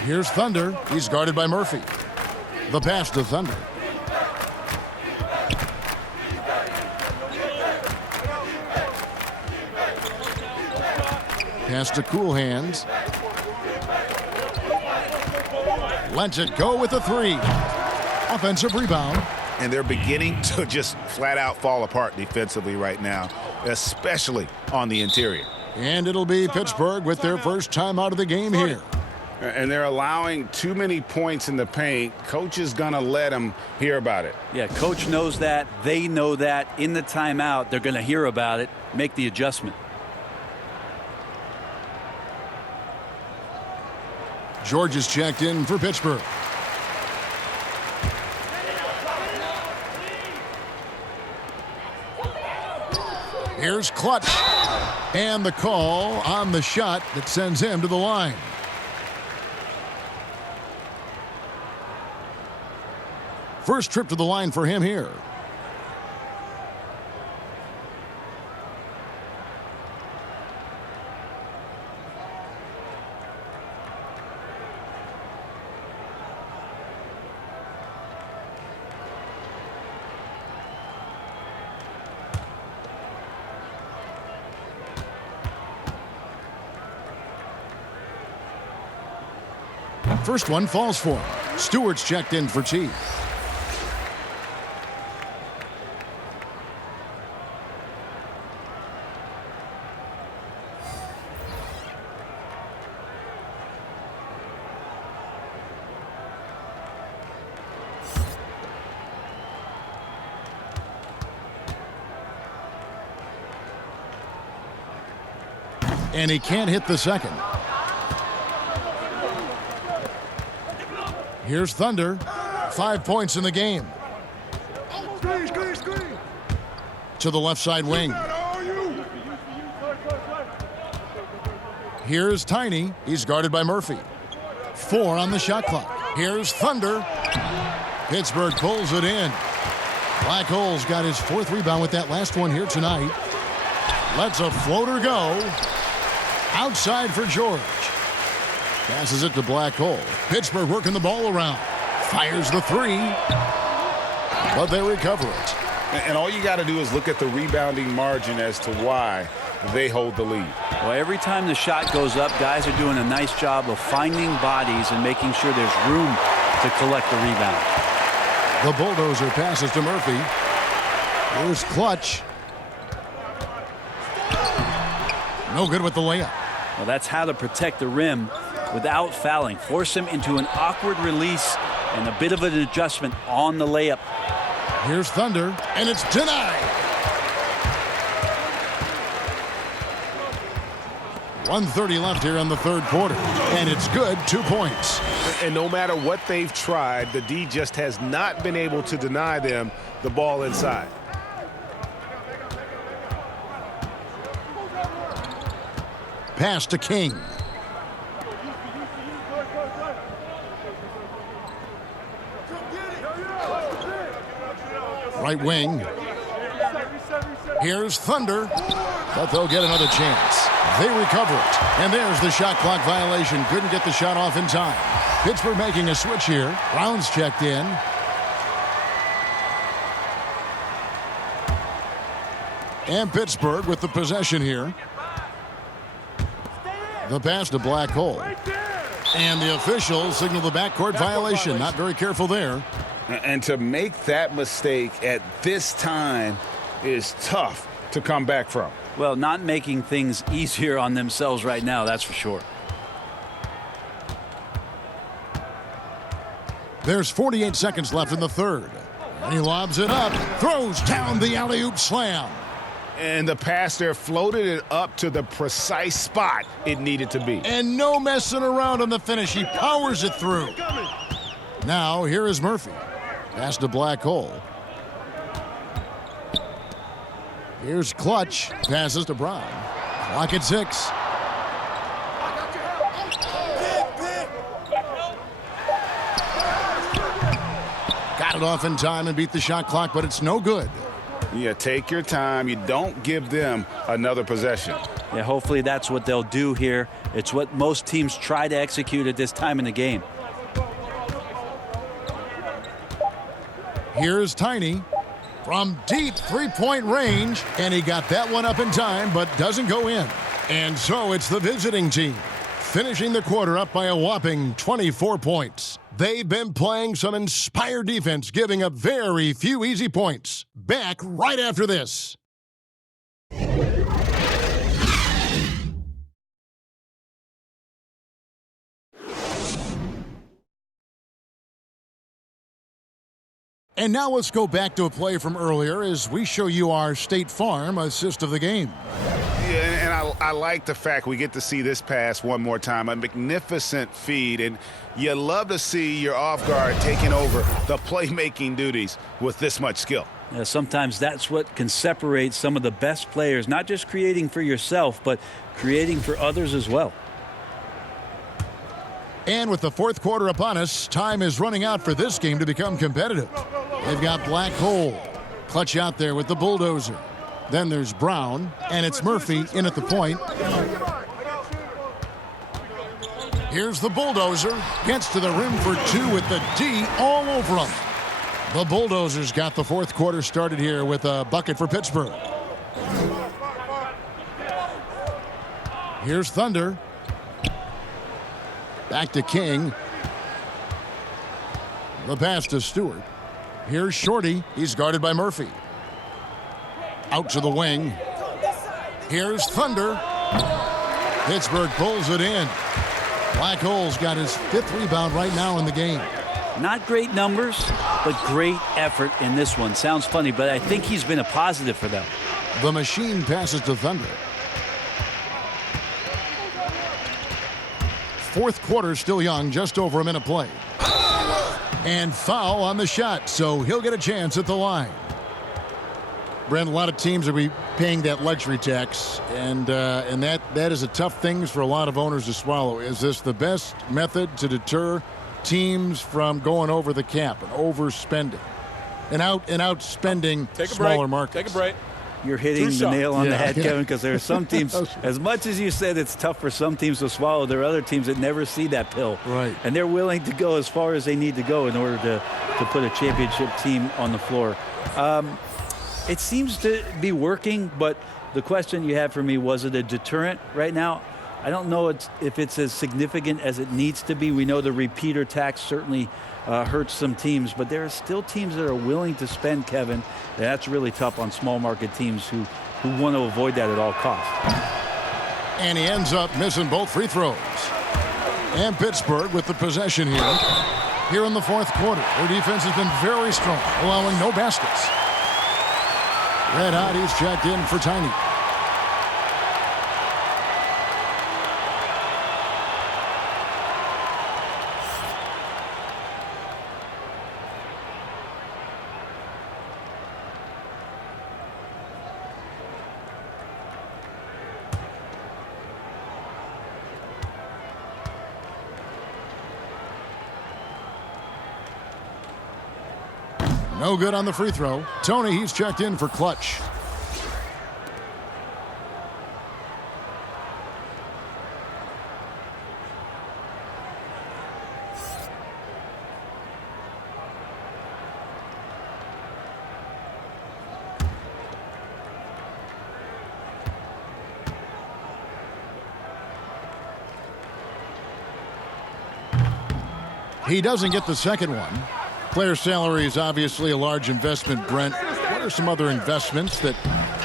Here's Thunder. He's guarded by Murphy. The pass to Thunder. Pass to Cool Hands. Lets it go with a three. Offensive rebound. And they're beginning to just flat out fall apart defensively right now, especially on the interior. And it'll be Pittsburgh with their first time out of the game here. And they're allowing too many points in the paint. Coach is going to let them hear about it. Yeah, coach knows that. They know that. In the timeout, they're going to hear about it, make the adjustment. George is checked in for Pittsburgh. Here's Clutch. And the call on the shot that sends him to the line. First trip to the line for him here. First one falls for him. Stewart's checked in for T. And he can't hit the second. Here's Thunder. 5 points in the game. To the left side wing. Here's Tiny. He's guarded by Murphy. 4 on the shot clock. Here's Thunder. Pittsburgh pulls it in. Black Hole's got his 4th rebound with that last one here tonight. Lets a floater go. Outside for George. Passes it to Black Hole. Pittsburgh working the ball around. Fires the 3. But they recover it. And all you got to do is look at the rebounding margin as to why they hold the lead. Well, every time the shot goes up, guys are doing a nice job of finding bodies and making sure there's room to collect the rebound. The Bulldozer passes to Murphy. Here's Clutch. No good with the layup. Well, that's how to protect the rim without fouling. Force him into an awkward release and a bit of an adjustment on the layup. Here's Thunder, and it's denied. 1:30 left here in the third quarter, and it's good. 2 points. And no matter what they've tried, the D just has not been able to deny them the ball inside. Pass to King. Right wing. Here's Thunder, but they'll get another chance. They recover it, and there's the shot clock violation. Couldn't get the shot off in time. Pittsburgh making a switch here. Brown's checked in. And Pittsburgh with the possession here. The pass to Black Hole. And the officials signal the backcourt violation. Not very careful there. And to make that mistake at this time is tough to come back from. Well, not making things easier on themselves right now, that's for sure. There's 48 seconds left in the third. And he lobs it up. Throws down the alley-oop slam. And the pass there floated it up to the precise spot it needed to be. And no messing around on the finish. He powers it through. Now, here is Murphy. Pass to Black Hole. Here's Clutch. Passes to Brown. Clock at 6. Got it off in time and beat the shot clock, but it's no good. Yeah, take your time. You don't give them another possession. Yeah, hopefully that's what they'll do here. It's what most teams try to execute at this time in the game. Here's Tiny from deep three-point range, and he got that one up in time, but doesn't go in. And so it's the visiting team, finishing the quarter up by a whopping 24 points. They've been playing some inspired defense, giving up very few easy points. Back right after this. And now let's go back to a play from earlier as we show you our State Farm assist of the game. Yeah, and I like the fact we get to see this pass one more time. A magnificent feed, and you love to see your off guard taking over the playmaking duties with this much skill. Yeah, sometimes that's what can separate some of the best players, not just creating for yourself, but creating for others as well. And with the fourth quarter upon us, time is running out for this game to become competitive. They've got Black Hole. Clutch out there with the bulldozer. Then there's Brown, and it's Murphy in at the point. Here's the bulldozer. Gets to the rim for two with the D all over him. The Bulldozers got the fourth quarter started here with a bucket for Pittsburgh. Here's Thunder. Back to King. The pass to Stewart. Here's Shorty. He's guarded by Murphy. Out to the wing. Here's Thunder. Pittsburgh pulls it in. Black Hole's got his fifth rebound right now in the game. Not great numbers, but great effort in this one. Sounds funny, but I think he's been a positive for them. The machine passes to Thunder. Fourth quarter still young, just over a minute play. And foul on the shot, so he'll get a chance at the line. Brent, a lot of teams will be paying that luxury tax, and that is a tough thing for a lot of owners to swallow. Is this the best method to deter teams from going over the cap and overspending and outspending smaller markets? Take a break. You're hitting the nail on the head, Kevin, because there are some teams, as much as you said it's tough for some teams to swallow, there are other teams that never see that pill. Right. And they're willing to go as far as they need to go in order to put a championship team on the floor. It seems to be working, but the question you had for me, was it a deterrent right now? I don't know if it's as significant as it needs to be. We know the repeater tax certainly hurts some teams, but there are still teams that are willing to spend, Kevin. And that's really tough on small market teams who want to avoid that at all costs. And he ends up missing both free throws. And Pittsburgh with the possession here in the fourth quarter. Their defense has been very strong, allowing no baskets. Red Hot, he's checked in for Tiny. No good on the free throw. Tony, he's checked in for Clutch. He doesn't get the second one. Player salary is obviously a large investment, Brent. What are some other investments that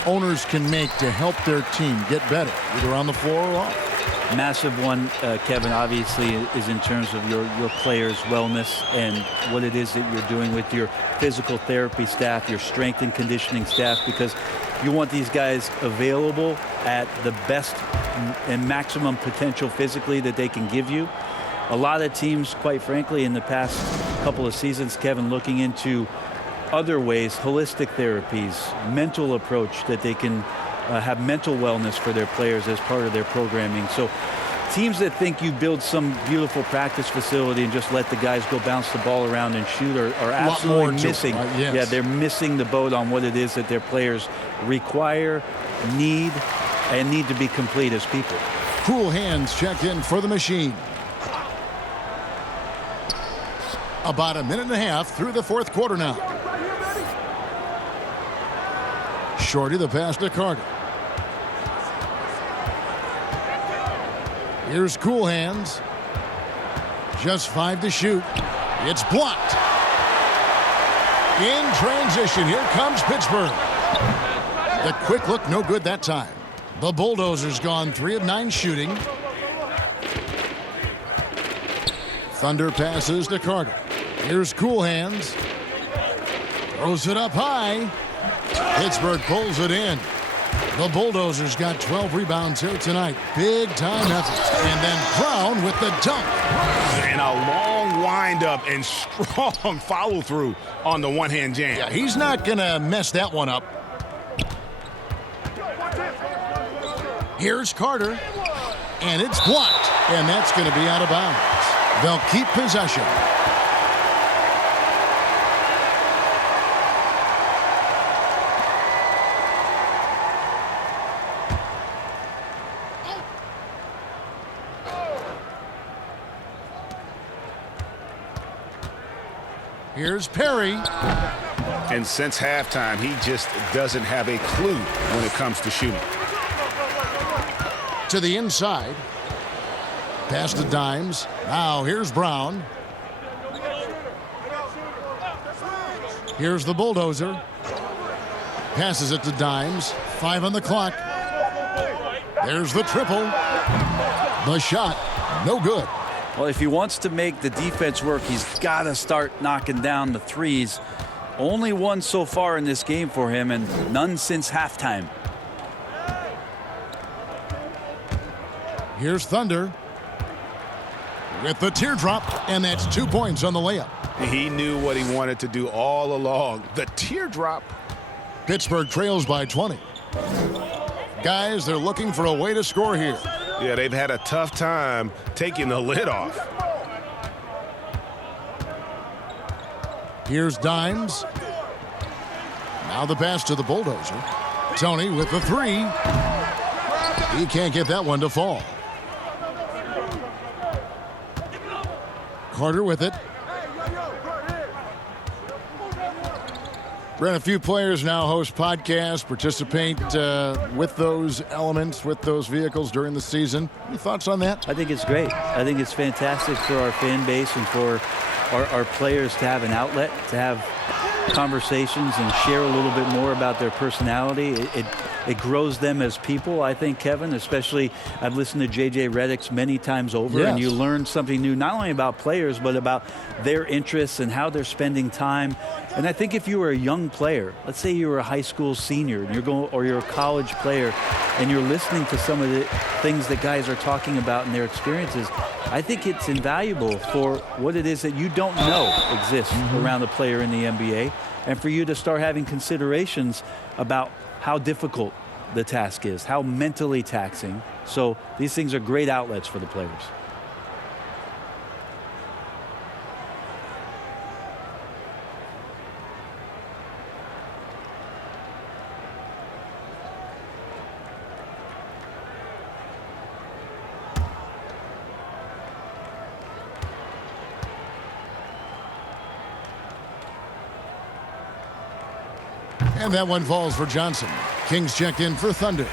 owners can make to help their team get better, either on the floor or off? Massive one, Kevin, obviously, is in terms of your players' wellness and what it is that you're doing with your physical therapy staff, your strength and conditioning staff, because you want these guys available at the best and maximum potential physically that they can give you. A lot of teams, quite frankly, in the past couple of seasons, Kevin, looking into other ways, holistic therapies, mental approach that they can have mental wellness for their players as part of their programming. So teams that think you build some beautiful practice facility and just let the guys go bounce the ball around and shoot are absolutely missing. Yes. Yeah, they're missing the boat on what it is that their players require, need, and need to be complete as people. Cool hands check in for the machine. About a minute and a half through the fourth quarter now. Shorty the pass to Carter. Here's Cool Hands. Just 5 to shoot. It's blocked. In transition, here comes Pittsburgh. The quick look, no good that time. The Bulldozers gone 3 of 9 shooting. Thunder passes to Carter. Here's Cool Hands. Throws it up high. Pittsburgh pulls it in. The Bulldozers got 12 rebounds here tonight. Big time effort. And then Brown with the dunk. And a long windup and strong follow through on the one-hand jam. Yeah, he's not going to mess that one up. Here's Carter. And it's blocked. And that's going to be out of bounds. They'll keep possession. Here's Perry. And since halftime, he just doesn't have a clue when it comes to shooting. To the inside. Pass to Dimes. Now here's Brown. Here's the Bulldozer. Passes it to Dimes. 5 on the clock. There's the triple. The shot. No good. Well, if he wants to make the defense work, he's got to start knocking down the threes. Only one so far in this game for him, and none since halftime. Here's Thunder with the teardrop, and that's 2 points on the layup. He knew what he wanted to do all along. The teardrop. Pittsburgh trails by 20. Guys, they're looking for a way to score here. Yeah, they've had a tough time taking the lid off. Here's Dimes. Now the pass to the Bulldozer. Tony with the 3. He can't get that one to fall. Carter with it. Brent, a few players now host podcasts, participate with those elements, with those vehicles during the season. Any thoughts on that? I think it's great. I think it's fantastic for our fan base and for our players to have an outlet, to have conversations and share a little bit more about their personality. It grows them as people, I think, Kevin, especially I've listened to J.J. Redick's many times over, yes. And you learn something new, not only about players, but about their interests and how they're spending time. And I think if you were a young player, let's say you were a high school senior and you're a college player and you're listening to some of the things that guys are talking about and their experiences, I think it's invaluable for what it is that you don't know exists around a player in the NBA, and for you to start having considerations about how difficult the task is, how mentally taxing. So these things are great outlets for the players. And that one falls for Johnson. Kings check in for Thunder.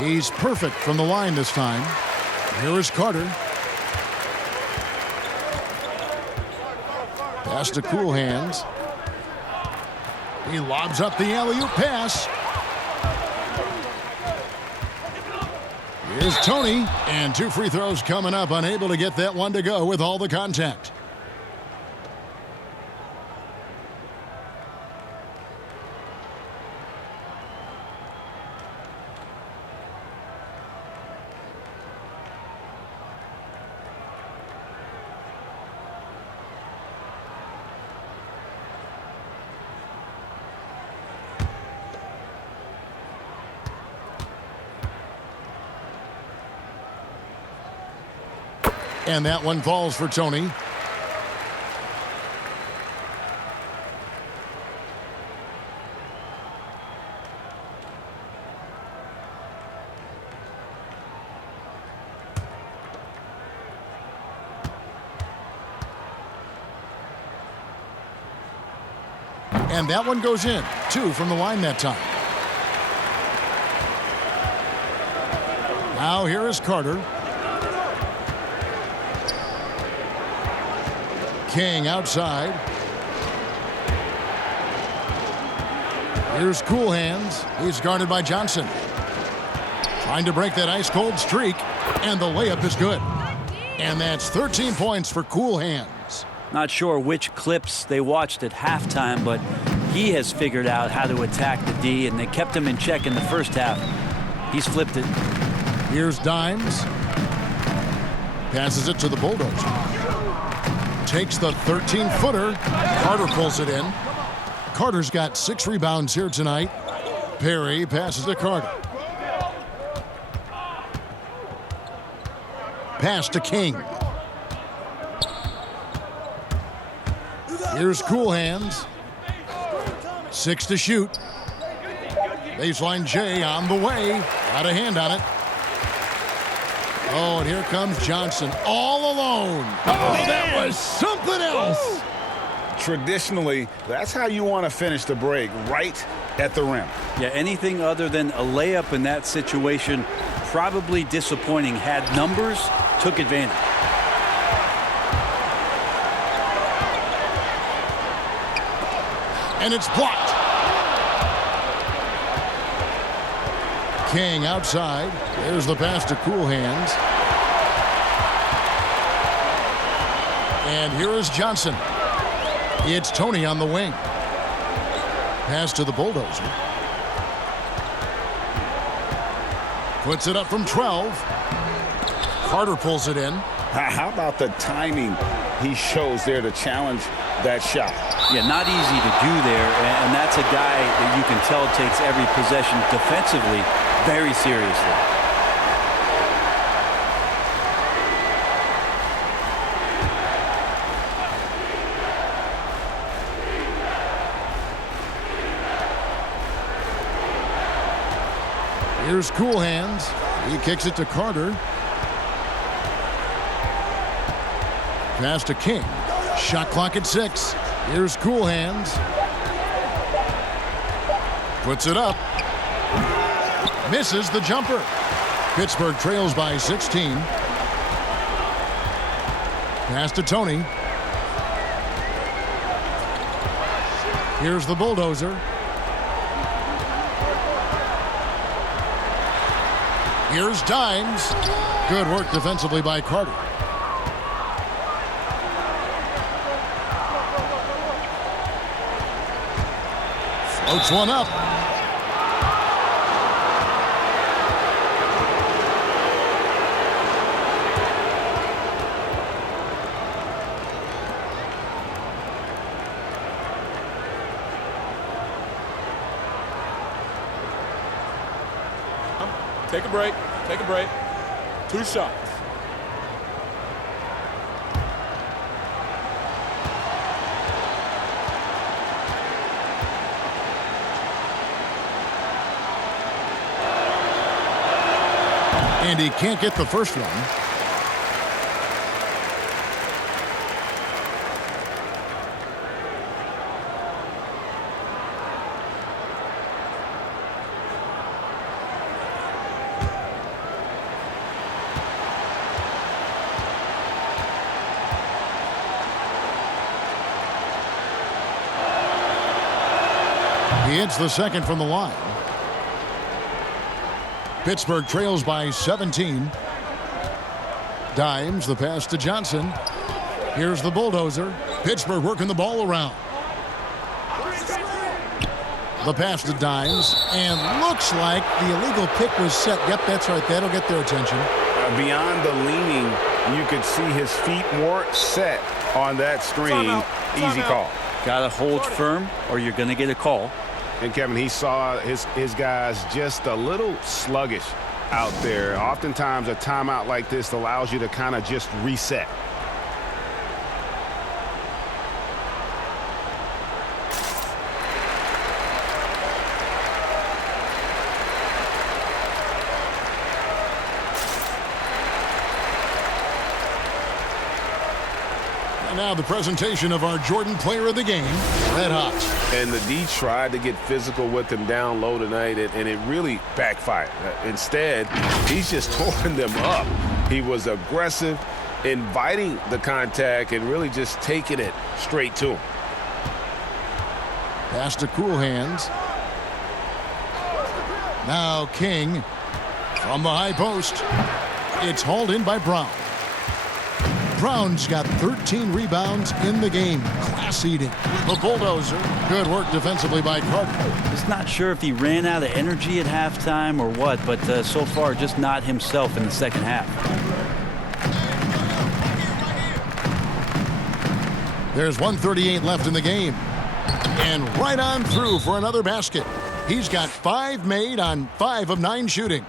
He's perfect from the line this time. Here is Carter. Pass to Cool Hands. He lobs up the alley-oop pass. Here's Tony. And 2 free throws coming up. Unable to get that one to go with all the contact. And that one falls for Tony. And that one goes in. 2 from the line that time. Now here is Carter. King outside. Here's Cool Hands. He's guarded by Johnson. Trying to break that ice-cold streak. And the layup is good. And that's 13 points for Cool Hands. Not sure which clips they watched at halftime, but he has figured out how to attack the D, and they kept him in check in the first half. He's flipped it. Here's Dimes. Passes it to the Bulldogs. Takes the 13-footer. Carter pulls it in. Carter's got 6 rebounds here tonight. Perry passes to Carter. Pass to King. Here's Cool Hands. 6 to shoot. Baseline J on the way. Got a hand on it. Oh, and here comes Johnson all alone. Oh, that was something else. Traditionally, that's how you want to finish the break, right at the rim. Yeah, anything other than a layup in that situation, probably disappointing. Had numbers, took advantage. And it's blocked. King outside. There's the pass to Cool Hands. And here is Johnson. It's Tony on the wing. Pass to the Bulldozer. Puts it up from 12. Carter pulls it in. How about the timing he shows there to challenge that shot? Yeah, not easy to do there, and that's a guy that you can tell takes every possession defensively very seriously. Here's Cool Hands. He kicks it to Carter. Pass to King. Shot clock at 6. Here's Cool Hands. Puts it up. Misses the jumper. Pittsburgh trails by 16. Pass to Tony. Here's the Bulldozer. Here's Dimes. Good work defensively by Carter. Floats one up. Take a break. Take a break. 2 shots. And he can't get the first one. He hits the second from the line. Pittsburgh trails by 17. Dimes, the pass to Johnson. Here's the Bulldozer. Pittsburgh working the ball around. The pass to Dimes, and looks like the illegal pick was set. Yep, that's right. That'll get their attention. Beyond the leaning, you could see his feet more set on that screen. Easy call. Got to hold firm or you're going to get a call. And Kevin, he saw his guys just a little sluggish out there. Oftentimes, a timeout like this allows you to kind of just reset. Now the presentation of our Jordan player of the game, Red Hot. And the D tried to get physical with him down low tonight, and it really backfired. Instead, he's just tore them up. He was aggressive, inviting the contact, and really just taking it straight to him. Pass to Cool Hands. Now King from the high post. It's hauled in by Brown. Brown's got 13 rebounds in the game. Class eating. The bulldozer. Good work defensively by Carter. Just not sure if he ran out of energy at halftime or what, but so far just not himself in the second half. There's 1:38 left in the game. And right on through for another basket. He's got 5 made on 5 of 9 shooting.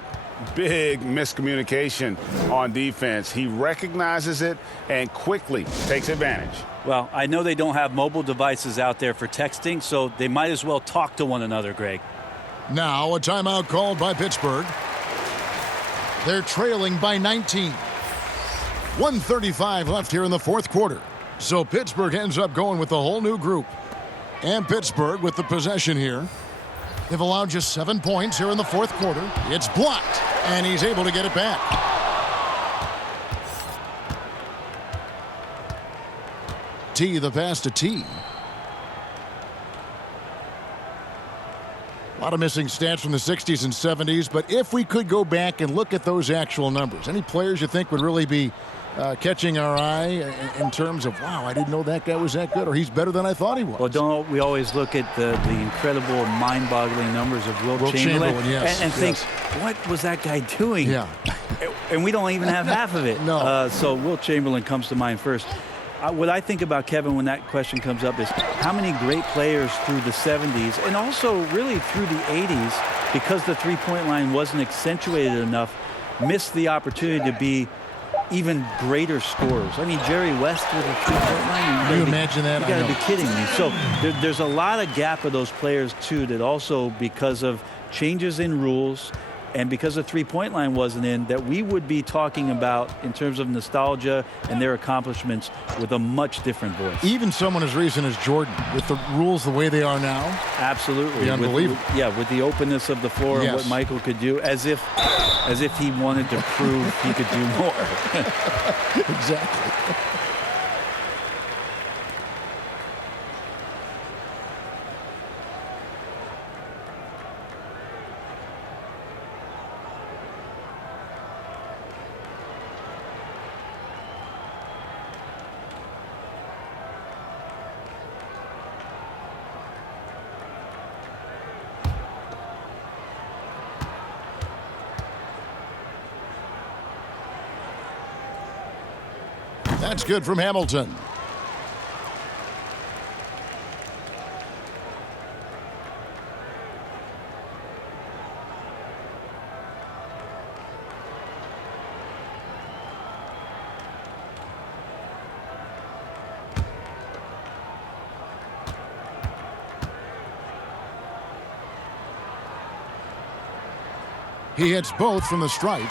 Big miscommunication on defense. He recognizes it and quickly takes advantage. Well, I know they don't have mobile devices out there for texting, so they might as well talk to one another, Greg. Now a timeout called by Pittsburgh. They're trailing by 19. 1:35 left here in the fourth quarter. So Pittsburgh ends up going with a whole new group. And Pittsburgh with the possession here. They've allowed just 7 points here in the fourth quarter. It's blocked, and he's able to get it back. T, the pass to T. A lot of missing stats from the 60s and 70s, but if we could go back and look at those actual numbers, any players you think would really be catching our eye in terms of, wow, I didn't know that guy was that good, or he's better than I thought he was? Well, don't we always look at the incredible, mind-boggling numbers of Wilt Chamberlain yes, and think, what was that guy doing? Yeah. And we don't even have half of it. No. So Wilt Chamberlain comes to mind first. What I think about Kevin when that question comes up is how many great players through the 70s and also really through the 80s, because the three-point line wasn't accentuated enough, missed the opportunity to be even greater scorers. I mean, Jerry West with a three-point line. Can you imagine that? You got to be kidding me. So there's a lot of gap of those players, too, that also, because of changes in rules and because the three-point line wasn't in, that we would be talking about in terms of nostalgia and their accomplishments with a much different voice. Even someone as recent as Jordan, with the rules the way they are now. Absolutely. Unbelievable. With the openness of the floor and what Michael could do, as if he wanted to prove he could do more. Exactly. That's good from Hamilton. He hits both from the stripe.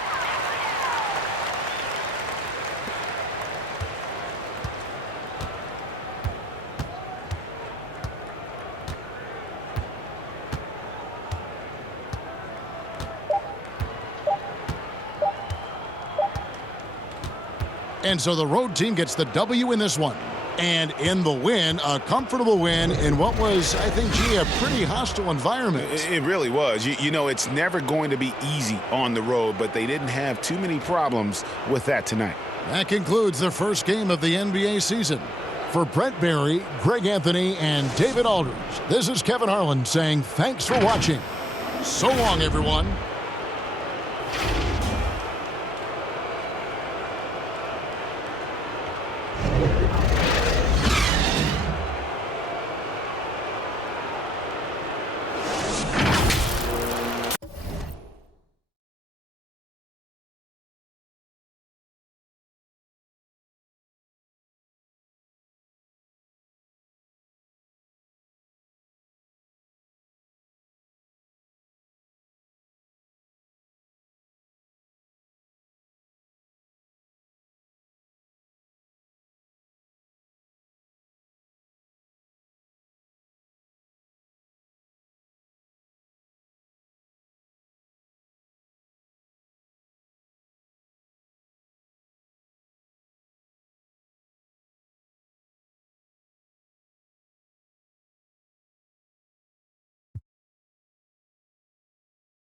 And so the road team gets the W in this one. And in the win, a comfortable win in what was, I think, a pretty hostile environment. It really was. You know, it's never going to be easy on the road, but they didn't have too many problems with that tonight. That concludes the first game of the NBA season. For Brett Barry, Greg Anthony, and David Aldridge, this is Kevin Harlan saying thanks for watching. So long, everyone.